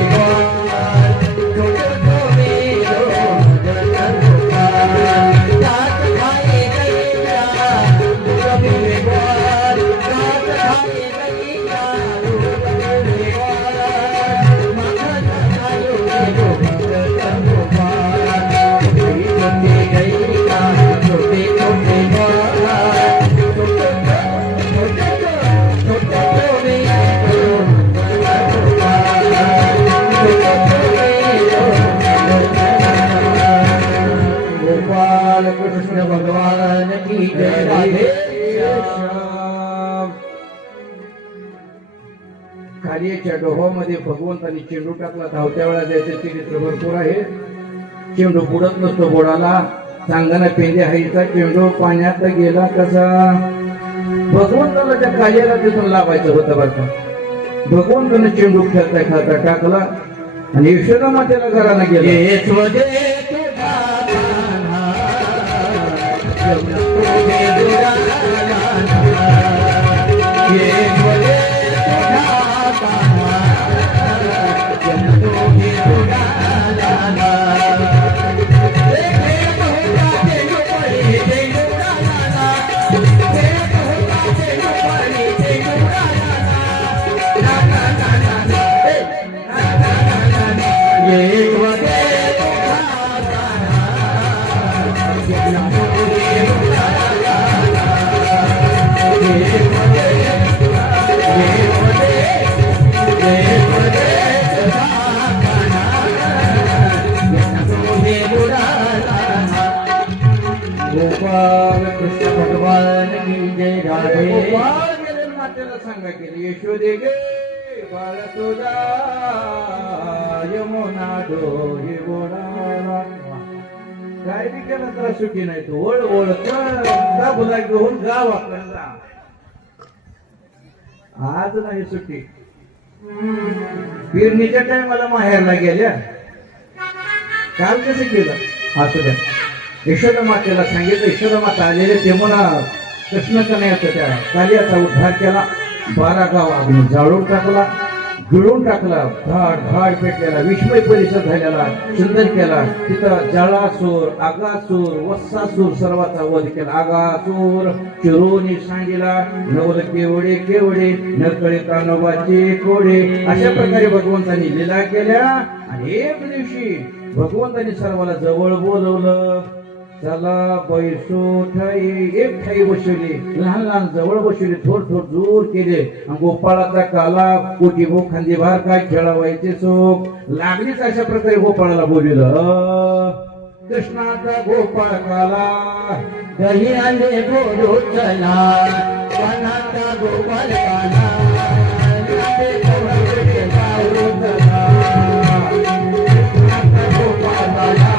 कृष्ण भगवान की जय. राधे खालीच्या डोहामध्ये भगवंतांनी चेंडू टाकला. धावत्या वेळा त्याचे चरित्र भरपूर आहे. चेंडू बुडत नसतो बुडाला. सांगाना पेंडे हाईचा चेंडू पाण्यात गेला कसा. भगवंताला त्या काल्याला तिथून लावायचं होतं बरं का. भगवंतानं चेंडू खेळता खेळता टाकला आणि यशोदा मातेला घराला गेले. लाल की जय राधे गोपाळ गेले मातेला सांगा केली यशोदे गे बाळ तुझा यमुना डोही बोळाला काय बी केलं तर सुखी नाही तू ओळ ओळ का बुला घेऊन गावाकडे जा आज नाही सुट्टी पेरणीच्या टायमाला माहेरला गेल्या काल कसं केलं असं द्या यशोदा मातेला सांगितलं यशोदा माता आलेले ते म्हणा कृष्ण कन्याचा त्या कालियाचा उद्धार केला 12 गाव अग्नी जाळून टाकला गिळून टाकला धाड धाड पेटलेला विस्मय परिसर झालेला सुंदर केला तिथं जळासूर आगासूर वत्सासूर सर्वाचा वध केला आगासूर चिरोनी सांगिला नवल केवडे केवडे नरकळे कानोबाचे कोडे अशा प्रकारे भगवंतांनी लीला केल्या आणि एक दिवशी भगवंतांनी सर्वाला जवळ बोलवलं चला बैसो ठाई एक ठाई बसवली लहान लहान जवळ बसवली थोड थोड दूर केले आणि गोपाळाचा काला कोटी भो खांदी भार काय खेळावायचे चोख लागलीच अशा प्रकारे गोपाळाला बोलवलं कृष्णाचा गोपाळ काला दही आले गोडो चला कानाचा गोपाल काना लांबे कवळे गावरो चला कृष्णाचा गोपाल काना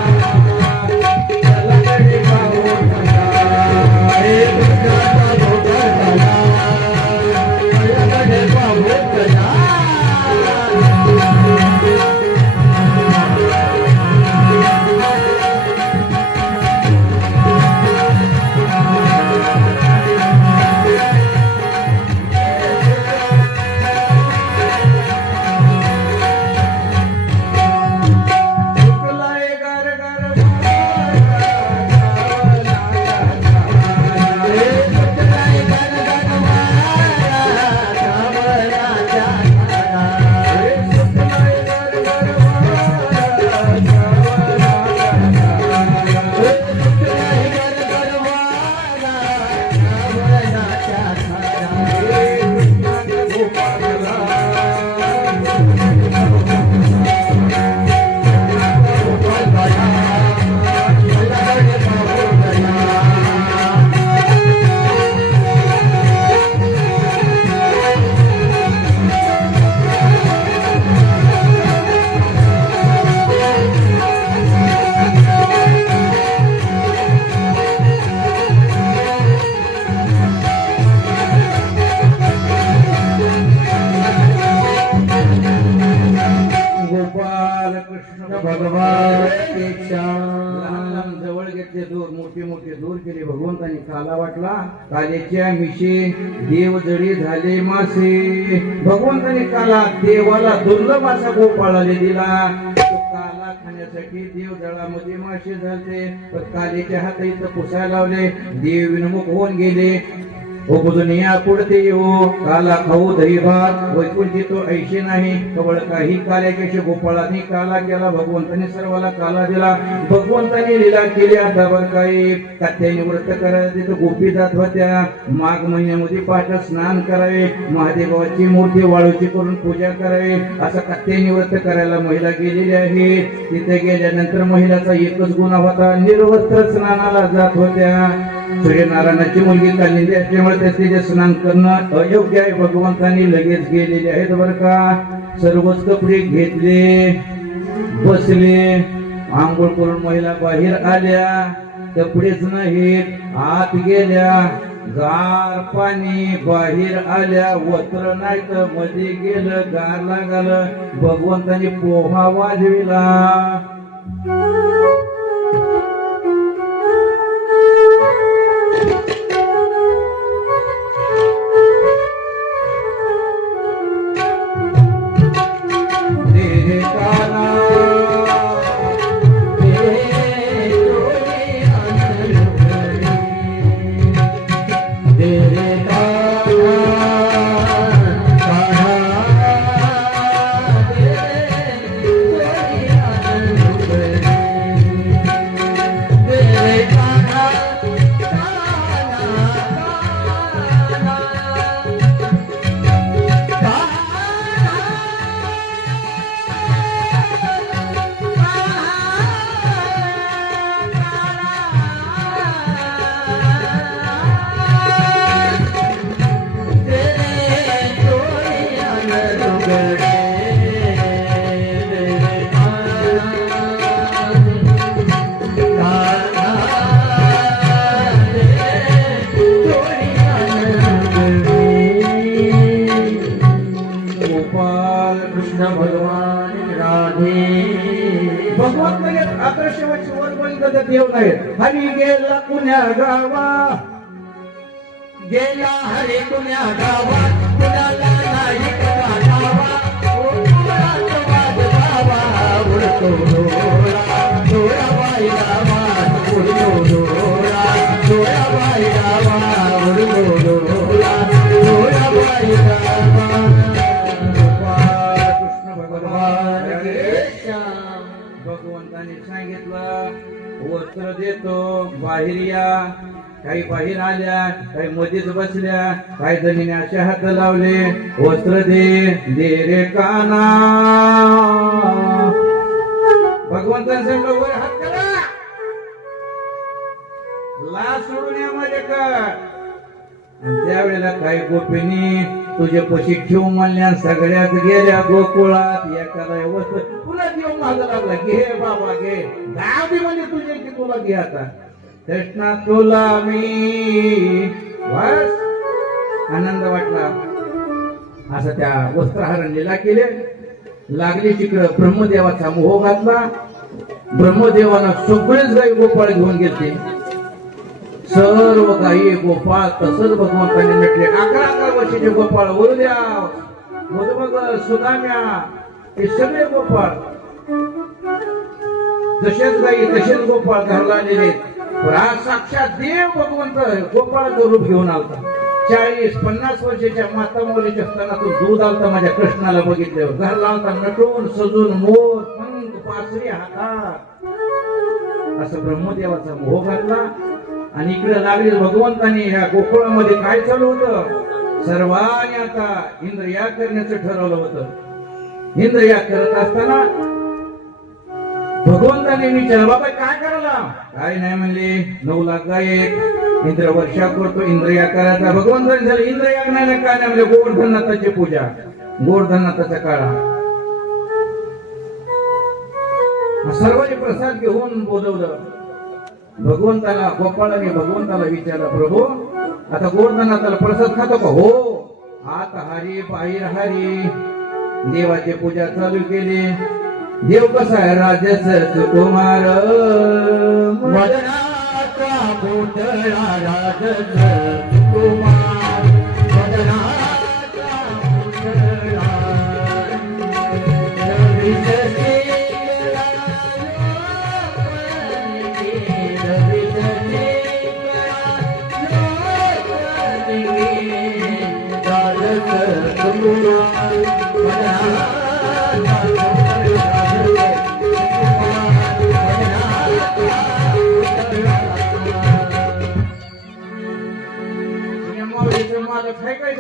जवळ घेतले दूर मोठे मोठे दूर केले भगवंतांनी काला वाटला कालेच्या मिशी देव जडी झाले मासे भगवंतांनी काला देवाला दुर्लभ असा गोपाळाने दिला काला खाण्यासाठी देव जळामध्ये मासे झाले पण कालेच्या हात इथं पुसायला लावले देव विनमुख होऊन गेले ओ बुजनिया पुढते येऊ काला खाऊ दही भात वैकुंठी तो ऐशे नाही कवळ काही काल्याकेशी गोपाळाने काला केला भगवंताने सर्वाला काला दिला भगवंताने लीला केली आता बर काही कात्याने व्रत करायला तिथं गोपी जात होत्या माघ महिन्यामध्ये पाठ स्नान करावे महादेवाची मूर्ती वाळूची करून पूजा करावी असं कात्याने व्रत करायला महिला गेलेल्या आहेत तिथे गेल्यानंतर महिलाचा एकच गुन्हा होता निर्वस्त्र स्नानाला जात होत्या सूर्यनारायणाची मुलगी कालिंदी असल्यामुळे त्याचे स्नान करणं अयोग्य आहे भगवंतांनी लगेच गेलेले आहेत बरं का सर्वच कपडे घेतले बसले आंघोळ करून महिला बाहेर आल्या कपडेच नाहीत आत गेल्या गार पाणी बाहेर आल्या वस्त्र नाही तर मध्ये गेलं गार लागलं भगवंतांनी पोहा वाजविला तर देव नाही. हरी गेला पुण्या गावा, गेला हरी कुण्या गावात, कुणाला नाही करा गावा. ओ कुणाचा वाद गावा, उडतो डोळा, डोळाबाई गावात उडतो डोळा, डोळाबाई गावात उडतो डोळा, डोळाबाई गावात. कृष्ण भगवान भगवंताने सांगितलं वस्त्र देतो, बाहेर या. काही बाहेर आल्या, काही मध्येच बसल्या, काही जणीने असे हात लावले, वस्त्र दे रे काना. भगवंताने सांगितलं वर हात करा, लाज सोडून यामध्ये कर. आणि त्यावेळेला काही गोपींनी तुझे पशी ठेव म्हणल्या, सगळ्यात गेल्या गोकुळात. एखादा वस्त्र पुन्हा देव मागं लागला, घे बाबा घे, गाव दे म्हणजे तुझे की तुला घे आता. कृष्णा तुला मी, बस आनंद वाटला. असं त्या वस्त्रहरण लीला केले. लागली तिकडं ब्रह्मदेवाचा मोह घातला. ब्रह्मदेवाला सगळेच गाई गोपाळ घेऊन गेले, सर्व गाई गोपाळ तसंच भगवंताने नटले. 11 वर्षाचे गोपाळ वरू द्या, मग सुदाम्या, हे सगळे गोपाळ तसेच गाई तसेच गोपाळ घरला आलेले. आज साक्षात देव भगवंत गोपाळाचं रूप घेऊन आलता. 40-50 वर्षाच्या माता मौलीच्या स्तनातून दूध आलता माझ्या कृष्णाला बघितल्यावर. घरला आलता नटून सजून, मोर पंख पासरी हातात. असं ब्रह्मदेवाचा मोह घातला. आणि इकडे लागले भगवंतांनी ह्या गोकुळामध्ये काय चालू होतं, सर्वांनी आता इंद्रयाग करण्याचं ठरवलं होतं. इंद्रयाग करत असताना भगवंताने विचारलं, बाबा काय करायला? काय नाही म्हणले, 9 लाख गाय इंद्र वर्षा करतो, इंद्रयाग करायचा. भगवंताने झालं इंद्रयाग नाही काय नाही म्हणले, गोवर्धननाथाची पूजा, गोवर्धननाथाचा काळा. सर्वांनी प्रसाद घेऊन बोलवलं. भगवंताला गोपाळाने भगवंताला विचारलं, प्रभू आता गोवर्धननाथाला प्रसाद खातो का? हो. आत हरी बाहेर हरी. देवाची पूजा चालू केली. देव कसा आहे, राजस कुमार, वदनाचा पुतळा राजस कुमार, वदनाचा पुतळा.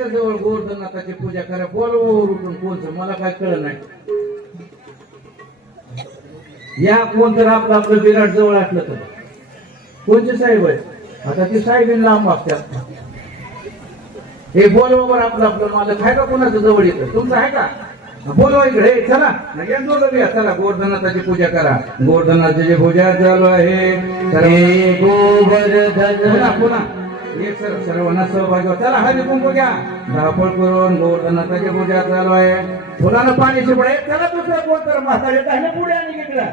जवळ गोवर्धननाथाची पूजा करा, बोलवून उठून कोणचं मला काय कळलं नाही. या कोण तर आपलं विराट जवळ असलं तर कोणचे साहेब आहे, आता ते साहेबीन लांब असतात. हे बोलवा आपलं मालक आहे का, कोणाचं जवळ येतं, तुमचं आहे का? बोलवा इकडे, चला चला गोवर्धननाथाची पूजा करा. गोवर्धननाथाची पूजा चालू आहे. गोवर्धन पुन्हा एक सर्वांना सहभागी व्हा. चला हळदी कुंकू घ्या, धावपळ करून गोवर्धननाथाची पूजा चालू आहे. फुलानं पाणी शिपडे. चला दुसरं कोण तर म्हातारे टाकले पुढे आणि इकडं.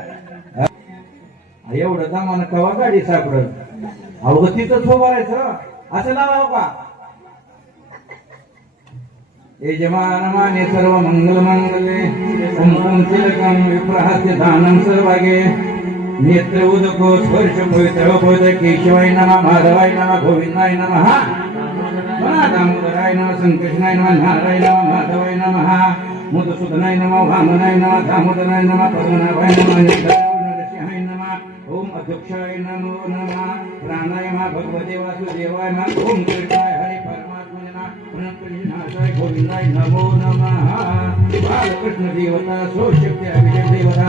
एवढं जमानं कवा गाडी सापडल, अवघं तिथंच उभारायचं. असं लावा का? यजमान माने सर्व मंगल मंगले, कुंकुम तिलकम विप्रहास्य दानं सर्वागे. नेत्र उदको स्पर्श पवित्र पवित्र. केशवाय नमः, माधवाय नमः, गोविंदाय नमः, दामोदराय नमः, संकृष्णाय नमः, नाराय नमः, माधवाय नमः, मधुसूदनाय नमः, वामनाय नमः, दामोदराय नमः, पद्मनाभाय नमः, नरसिंहाय नमः. ओम अध्यक्षाय नमो नमः. प्राणायाम भगवते वासुदेवाय नमः. ओम कृष्णाय हरे परमात्मने नमः. अनंतनाथाय गोविंदाय नमो नमः. बालकृष्ण देवता सोशक्ती अभिषेक देवता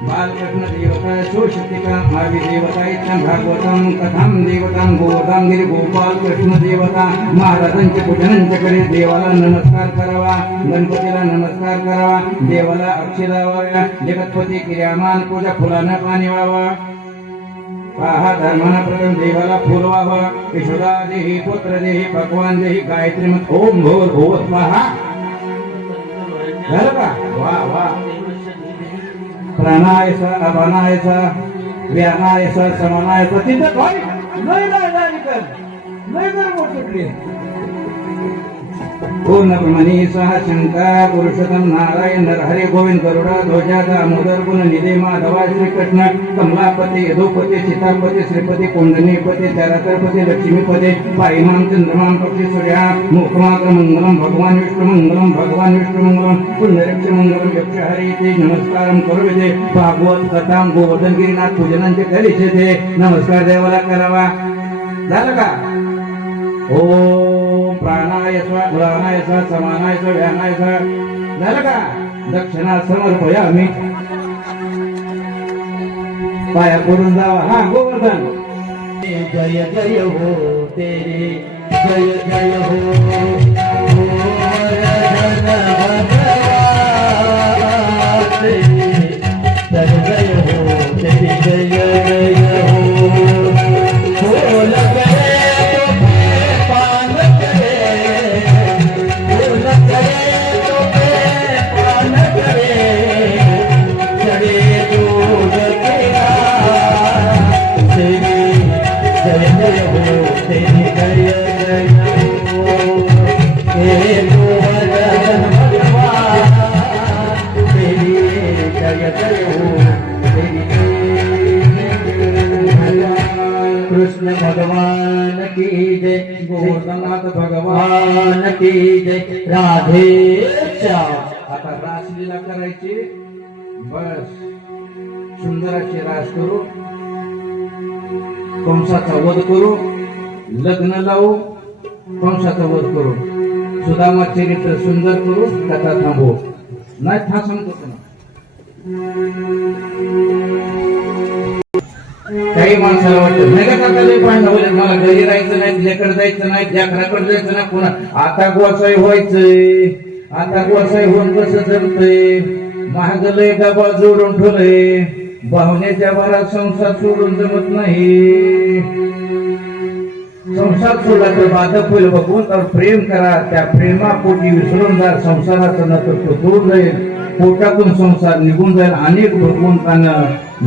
बालकृष्ण देवता सोशक्तिका भावी देवता इत्थं भागवतं कथां देवतां गोदांगिरी गोपाल कृष्ण देवता. महाराजांचे पूजनांचे करी देवाला नमस्कार करावा, गणपतीला नमस्कार करावा, देवाला अक्षता वाव्या, जगतपती क्रियामान पूजा फुलानं पाणी व्हावा. पहा धर्माना प्रथम देवाला फुल व्हावं. यशोदा देही पुत्र देही भगवान देही गायत्री मत ओम भोर भोवत पहा. झालं का? वा वा. प्राणायस अपानायस व्यानायस समानायस तिथं काय लय मोठ सुटली पूर्णप्रमाणे सहा शंकर पुरुषोत्तम नारायण नरहरी गोविंद गरुडा ध्वजा दामोदर गुण निधे माधवा श्रीकृष्ण कमलापती यदुपती सीतापती श्रीपती कोंडनीपती चराचरपती लक्ष्मीपती पायमाम चंद्रमाम पक्षी सूर्या मुखमात्र मंगलम भगवान विष्णु मंगलम पुंडरीक्ष मंगलम यक्षहरी ते नमस्कारम करुविदे भागवत कथाम गोवर्धन गिरीनाथ पूजनांचे करीचे ते नमस्कार देवाला करावा झालं का ओम प्राणायस उदानायस समानायस व्यानायस झालं का दक्षिणा समर्पयामि पाया पडून जावा हा गोवर्धन जय जय हो तेरे जय जय हो जय जय हो तेरी जय जय हो बोल करे तो पान करे बोल करे तो पान करे चढ़े दूध तेरा तेरी जय जय हो तेरी जय जय हो हे गोवर्धन भगवान तेरी जय जय हो तेरी कृष्ण भगवान की जय गोवर्धननाथ भगवान की जय राधे श्याम आता रासलीला करायची बस सुंदर अशी रास करू कंसाचा वध करू लग्न लावू कंसाचा वध करू सुदामा चरित्र सुंदर करू कथा थांबवू नाही था सांगतो तुला काही माणसाला वाटतं नाही का काकाला पाहिजे मला घरी राहायचं नाही लेकर जायचं नाही लेकराकडे जायचं नाही पुन्हा आता गोसाई व्हायचंय आता गोसाई होऊन कसं जमतंय महागलय डबा जोडून ठेवलंय पाहुण्याच्या भरात संसार सोडून जमत नाही संसार सोडला तर बाधक होईल भगवंतावर प्रेम करा त्या प्रेमापोटी विसरून जा संसाराचं नतर दूर जाईल पोटातून संसार निघून जाईल अनेक भगवंतानं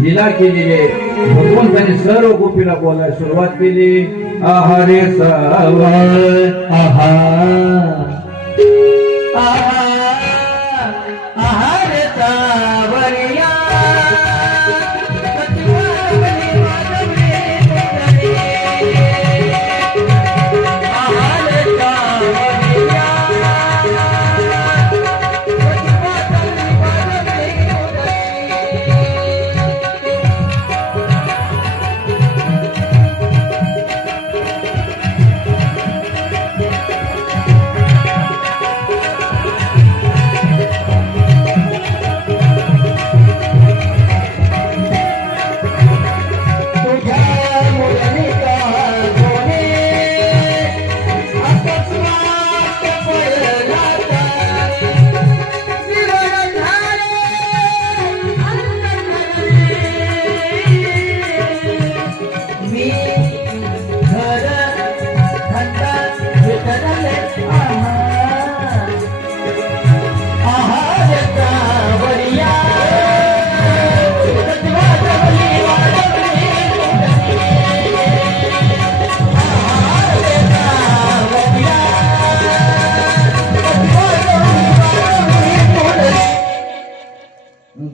लीला केलेली आहे भगवंताने सर्व गोपीला बोलायला सुरुवात केली आहारे सावर आहा आहार सावरिया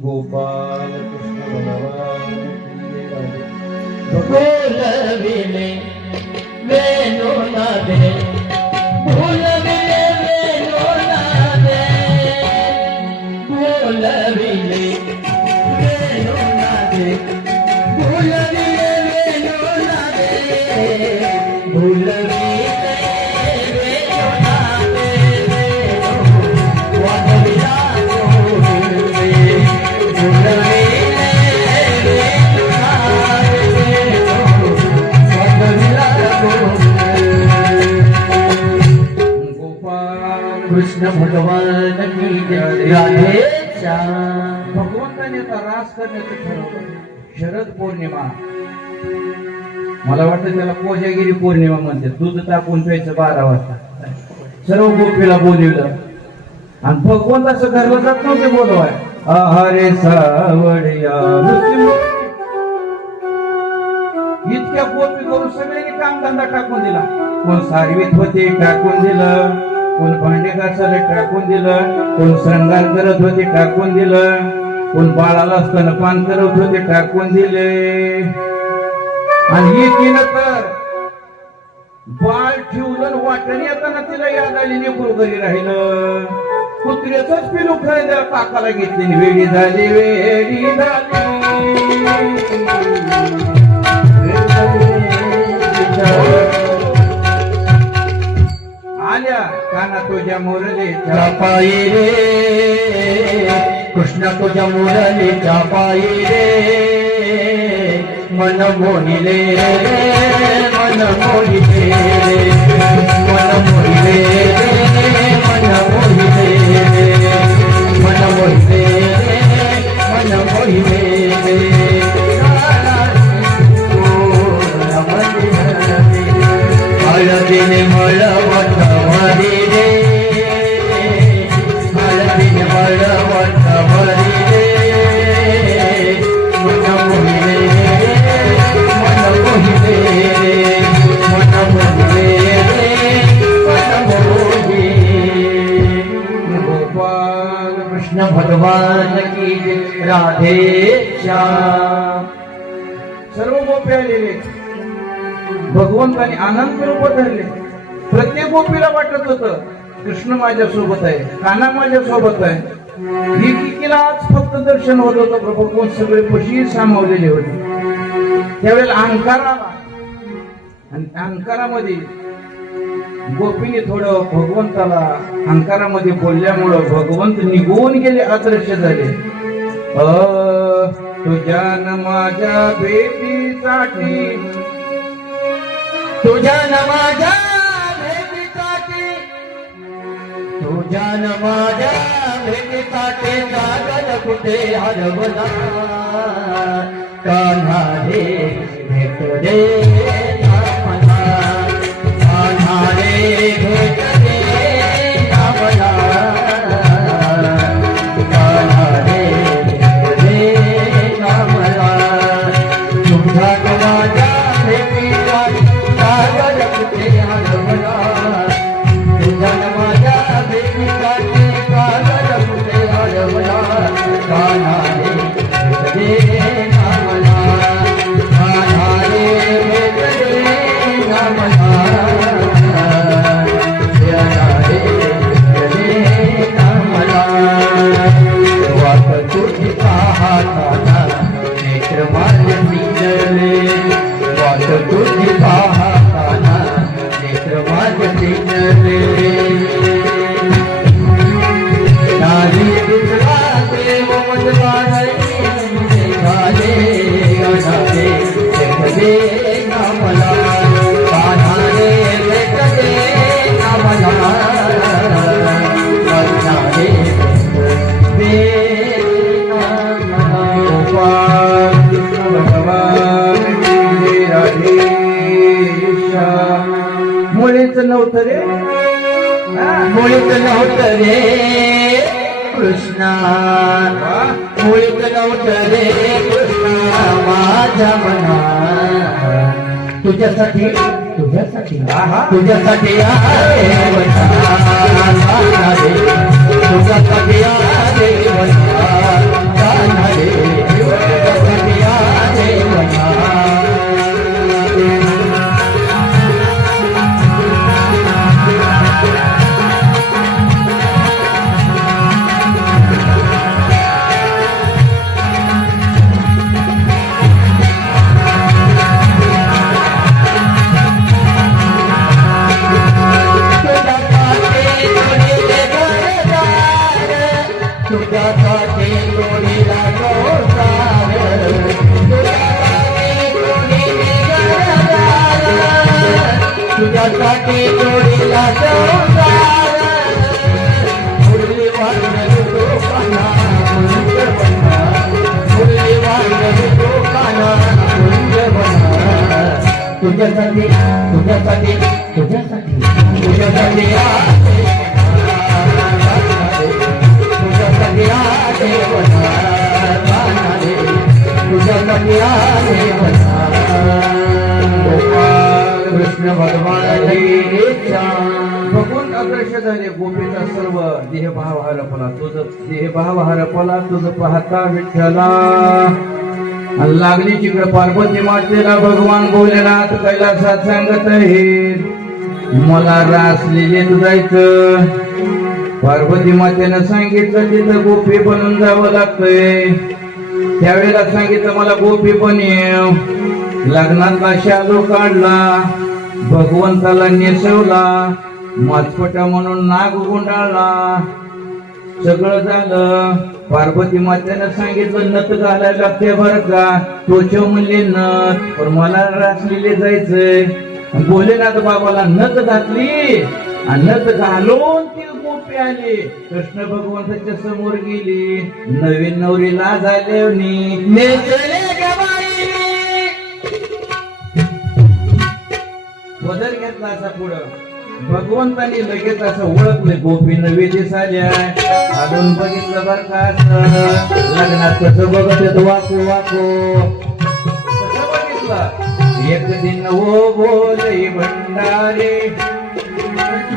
गोपाल कृष्ण भगवान भूलविले वेणु नादे भूलविले वेणु नादे भूलविले वेणु नादे भूलविले वेणु नादे भूलविले वेणु नादे वादविला कृष्ण भगवान की जय राधे श्याम भगवंताने आता रास करण्याचं ठरवलं शरद पौर्णिमा मला वाटतं त्याला कोजागिरी पौर्णिमा म्हणते दूध टाकून प्यायचं 12 वाजता सर्व गोपीला बोलवलं आणि भगवंत असं घरला जात नव्हते बोलवाय आहारे सावड्या इतक्या गोपी करून सगळ्यांनी कामधंदा टाकून दिला. कोण सारवीत होते टाकून दिलं, कोण भांडे घासायला टाकून दिलं, कोण श्रंगार करत होते टाकून दिलं, कोण बाळाला स्तनपान करत होते टाकून दिले. आणि एकीनं तर बाळ ठेवलं वाटण येताना तिला याद आली लेकरू घरी राहिलं. कुत्र्याच पिलू खायला काकाला घेतली. वेडी झाली वेडी झाली आल्या काना तुझ्या मुरलीच्या पायी रे कृष्ण तुझ्या मुरलीच्या पायी रे मन मोहिले मन मोहिले मन मोहिले मन मोहिले मन मोहिले मन मोहिले हळदीने मळवट भरी रे हळदीने मळवट भरी रे मन मोहिले मन मोहिले मन मोहिले मन मोहिले. गोपाल कृष्ण भगवान की राधे श्याम. सर्व गोपी आलेले भगवंताने आनंद रूप धरले. प्रत्येक गोपीला वाटत होत कृष्ण माझ्या सोबत आहे, कान्हा माझ्या सोबत आहे. एकीला आज फक्त दर्शन होत होतं. भगवान सगळे खुशी सामावलेले होते. त्यावेळेला अहंकार आला आणि अहंकारामध्ये गोपीने थोडं भगवंताला अहंकारामध्ये बोलल्यामुळं भगवंत निघून गेले, अदृश्य झाले. तुझ्या न माझ्या भेटीसाठी तुझ्या न माझ्या भेटीसाठी तुझ्या न माझ्या भेटीसाठी जागल कुठे हरवला कान्हा रे भेट रे नामला कान्हा रे भेट रे नामला कान्हा रे भेट रे नामला तुझ्या न माझ्या भेटीसाठी जागल कुठे हरवला तुझ्या न माझ्या भेटीसाठी जागल कुठे हरवला कान्हा रे भेट रे नामला कान्हा रे भेट रे नामला कान्हा रे भेट रे नामला. वाट तुझी पाहताना नेत्र माझे निजले वाट तुझी पाहताना नेत्र माझे निजले नारी दुसरा देव मजवाने झाले अनारे भेटले नामला कान्हा रे भेटले नामला कान्हा रे भेटले नामला. गोपाल कृष्ण भगवान की राधे श्याम. मुळीच नव्हतं रे मुळीत नव्हतं रे कृष्णा मुळीत नव्हतं रे कृष्णा माझ्या मना तुझ्यासाठी तुझ्यासाठी तुझ्यासाठी आहे वना कान्हा रे तुझ्यासाठी आहे वना कान्हा रे तुझ्यासाठी आहे वना. तुझ्यासाठी जोडीला जोडदार तुझ्यासाठी जोडीला जोडदार मुरली वाजली तो कान्हा मुंज बना मुरली वाजली तो कान्हा मुंज बना तुझ्यासाठी तुझ्यासाठी तुझ्यासाठी तुझ्यासाठी तुझ्यासाठी आहे आले बसा गोपाल कृष्ण भगवान भगवंत अदृश्य झाले. गोपीचा सर्व देहभाव हरपला. तुझं देहभाव हरपला. तुझं पाहता विठ्ठला. आणि लागली तिकडे पार्वती मातेला भगवान भोलेनाथ कैलासात सांगत आहे मला रास लिहिलेत जायचं. पार्वती मातेनं सांगितलं तिथं गोपी बनून जावं लागतंय. त्यावेळेला सांगितलं मला गोपी बनेव. लग्नातला शालू काढला. भगवंताला नेसवला. माचपटा म्हणून नाग गुंडाळला. सगळं झालं. पार्वती मातेनं सांगितलं नथ घालायला लागते बरं का. तोच म्हणले नथ पण मला रासलेले जायचंय. भोलेनाथ बाबाला नथ घातली आणि नथ घालून ती गोपी आली. कृष्ण भगवंताच्या समोर गेली. नवीन नवरीला झाल्यावनी नेसले बदल घेतला असा पुढं. भगवंतानी लगेच असं ओळखलं गोपी नवी दिसाल्या. अजून बघितलं बर का लग्नात कसं बघत येत वाकू वाकू कसं बघितलं. एक दिन वो बोले भंडारे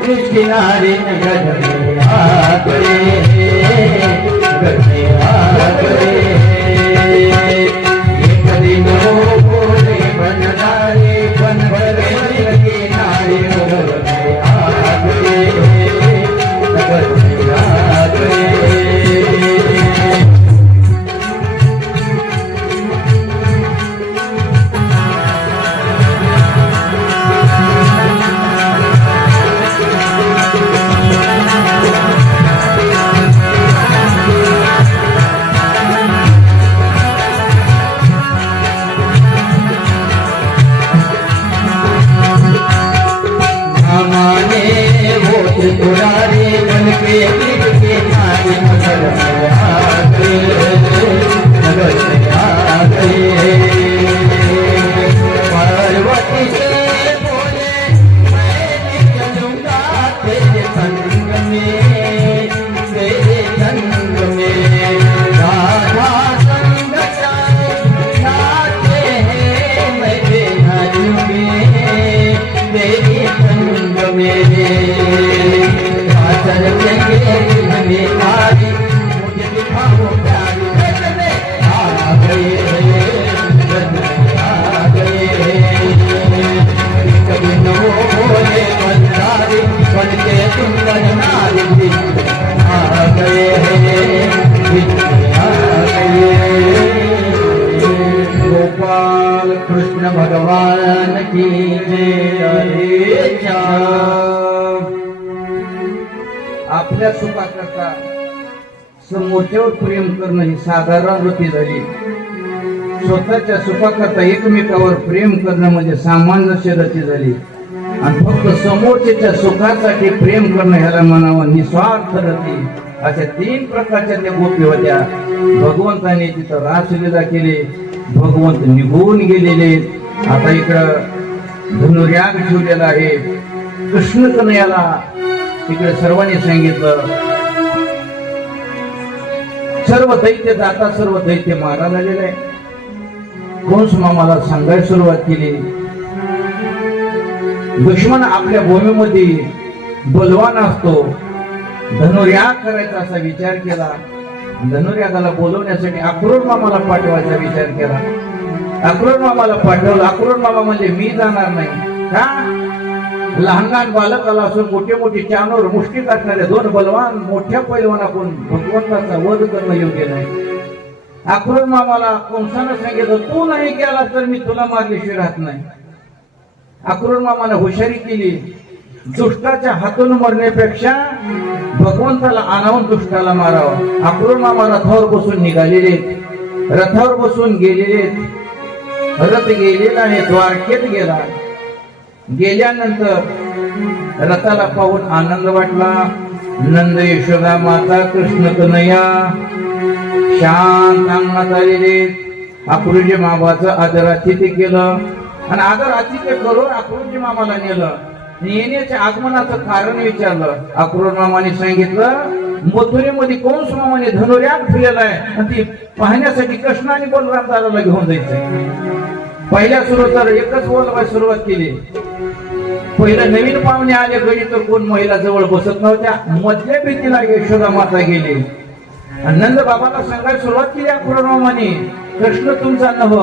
किनारे गजरे आगरे गजरे आगरे एक दिन वो बोले भंडारे बन भरे किनारे गजरे आगरे गजरे आगरे पुरारे बन के नारी नगर आ गए पार्वती से बोले मैं चलूंगा तेरे संग में तेरे संग में राधा संग नाचे हैं मैं तेरा तेरे संग में मुझे दिखाओ प्यारी आ गए कभी नो बोले बंदारी बनके सुंदर नारी आ गए गोपाल कृष्ण भगवान की जय. आपल्या सुखाकरता समोरच्यावर प्रेम करणं ही साधारण वृत्ती झाली. स्वतःच्या सुखाकरता एकमेकावर प्रेम करणं म्हणजे सामान्य रती झाली. आणि फक्त समोरच्या सुखासाठी प्रेम करणं ह्याला म्हणावं निस्वार्थ रती. अशा 3 प्रकारच्या त्या गोपी होत्या. भगवंताने तिथं रासलीला केली. भगवंत निघून गेलेले. आता इकडं धनुर्याग ठेवलेला आहे. कृष्ण कन्हैयाला तिकडे सर्वांनी सांगितलं सर्व दैत्य जाता सर्व दैत्य मारा झालेले आहे. कंस मामाला सांगायला सुरुवात केली. दुश्मन आपल्या भूमीमध्ये बलवान असतो. धनुर्याग करायचा असा विचार केला. धनुर्यागाला बोलवण्यासाठी अक्रूर मामाला पाठवायचा विचार केला. अक्रूर मामाला पाठवलं. अक्रूर मामा म्हणजे मी जाणार नाही का. लहान लहान बालकाला असून मोठे मोठे चानोर मुष्टी टाकणारे 2 बलवान मोठ्या पैलवानाकडून भगवंताचा वध करणं योग्य नाही. अक्रूर मामाला कंसानं सांगितलं तू नाही केला तर मी तुला मारल्याशिवाय राहत नाही. अक्रूर मामाने हुशारी केली. दुष्टाच्या हातून मरण्यापेक्षा भगवंताला आणावून दुष्टाला मारावं. अक्रूर मामा रथावर बसून निघालेले. रथावर बसून गेलेले. रथ गेलेला आहे. द्वारकेत गेला. गेल्यानंतर रथाला पाहून आनंद वाटला. नंद यशोदा माता कृष्ण कन्हैया शांत अंगणात आलेले. अक्रूरजी मामाचं आदरातिथ्य केलं आणि आदरातिथ्य करून अक्रूरजी मामाला नेलं. येण्याच्या आगमनाचं कारण विचारलं. अक्रूर मामाने सांगितलं मथुरेमध्ये कंस मामाने धनुर्याग फिरलेला आहे आणि ती पाहण्यासाठी कृष्ण आणि बलराम दादाला घेऊन जायचं. पहिल्या सुरुवात एकच बोलवाय सुरुवात केली. पहिलं नवीन पाहुणे आले घरी तर कोण महिला जवळ बसत नव्हत्या. मधल्या भीतीला यशोदा माता गेली आणि नंद बाबाला सांगायला सुरुवात केली अक्रूरमामाने, कृष्ण तुमचा नव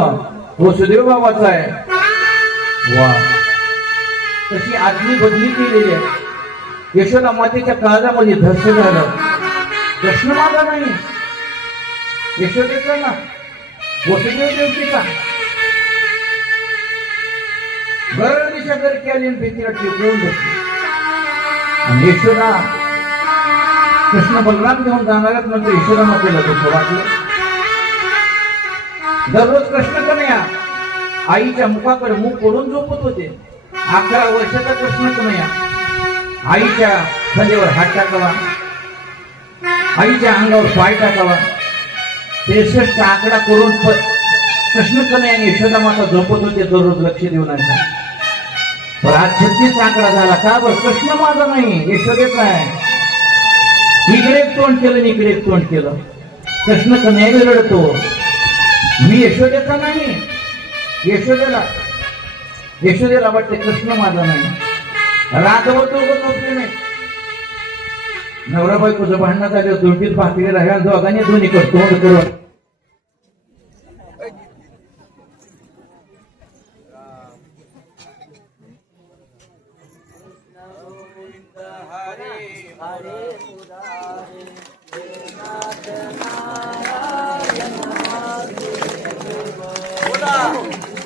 वसुदेव बाबाचा आहे. वा, तशी आदमी बदली केलेली आहे. यशोदा मातेच्या काळजामध्ये धस झालं, कृष्ण माझा नाही, यशोदेचा ना, वसुदेव देवकीचा. दिशा करके आली भीतीला टिकवून बसली. आणि यशोदा कृष्ण बलराम घेऊन जाणारच म्हणजे यशोदा मातेला दुःख वाटलं. दररोज कृष्ण कन्हैया आईच्या मुखाकडे मुख करून झोपत होते. 11 वर्षाचा कृष्ण कन्हैया आईच्या खांद्यावर हात टाकावा, आईच्या अंगावर पाय टाकावा, 63 आकडा करून कृष्ण कन्हैया आणि यशोदा माता झोपत होते दररोज लक्ष देऊन. पण आज 36 आकडा झाला. का बरं? कृष्ण माझा नाही, यशोदेचा आहे. इकडे एक तोंड केलं, इकडे एक तोंड केलं. कृष्ण कन्हैया रडतो, मी यशोदेचा नाही. यशोदेला वाटते कृष्ण माझा नाही. रागवतो नाही. नवरा बायकोचं भांडण झालं, दुर्बीर भाकरी राहिला, दोघांनी दोन्ही तोंड करून हरे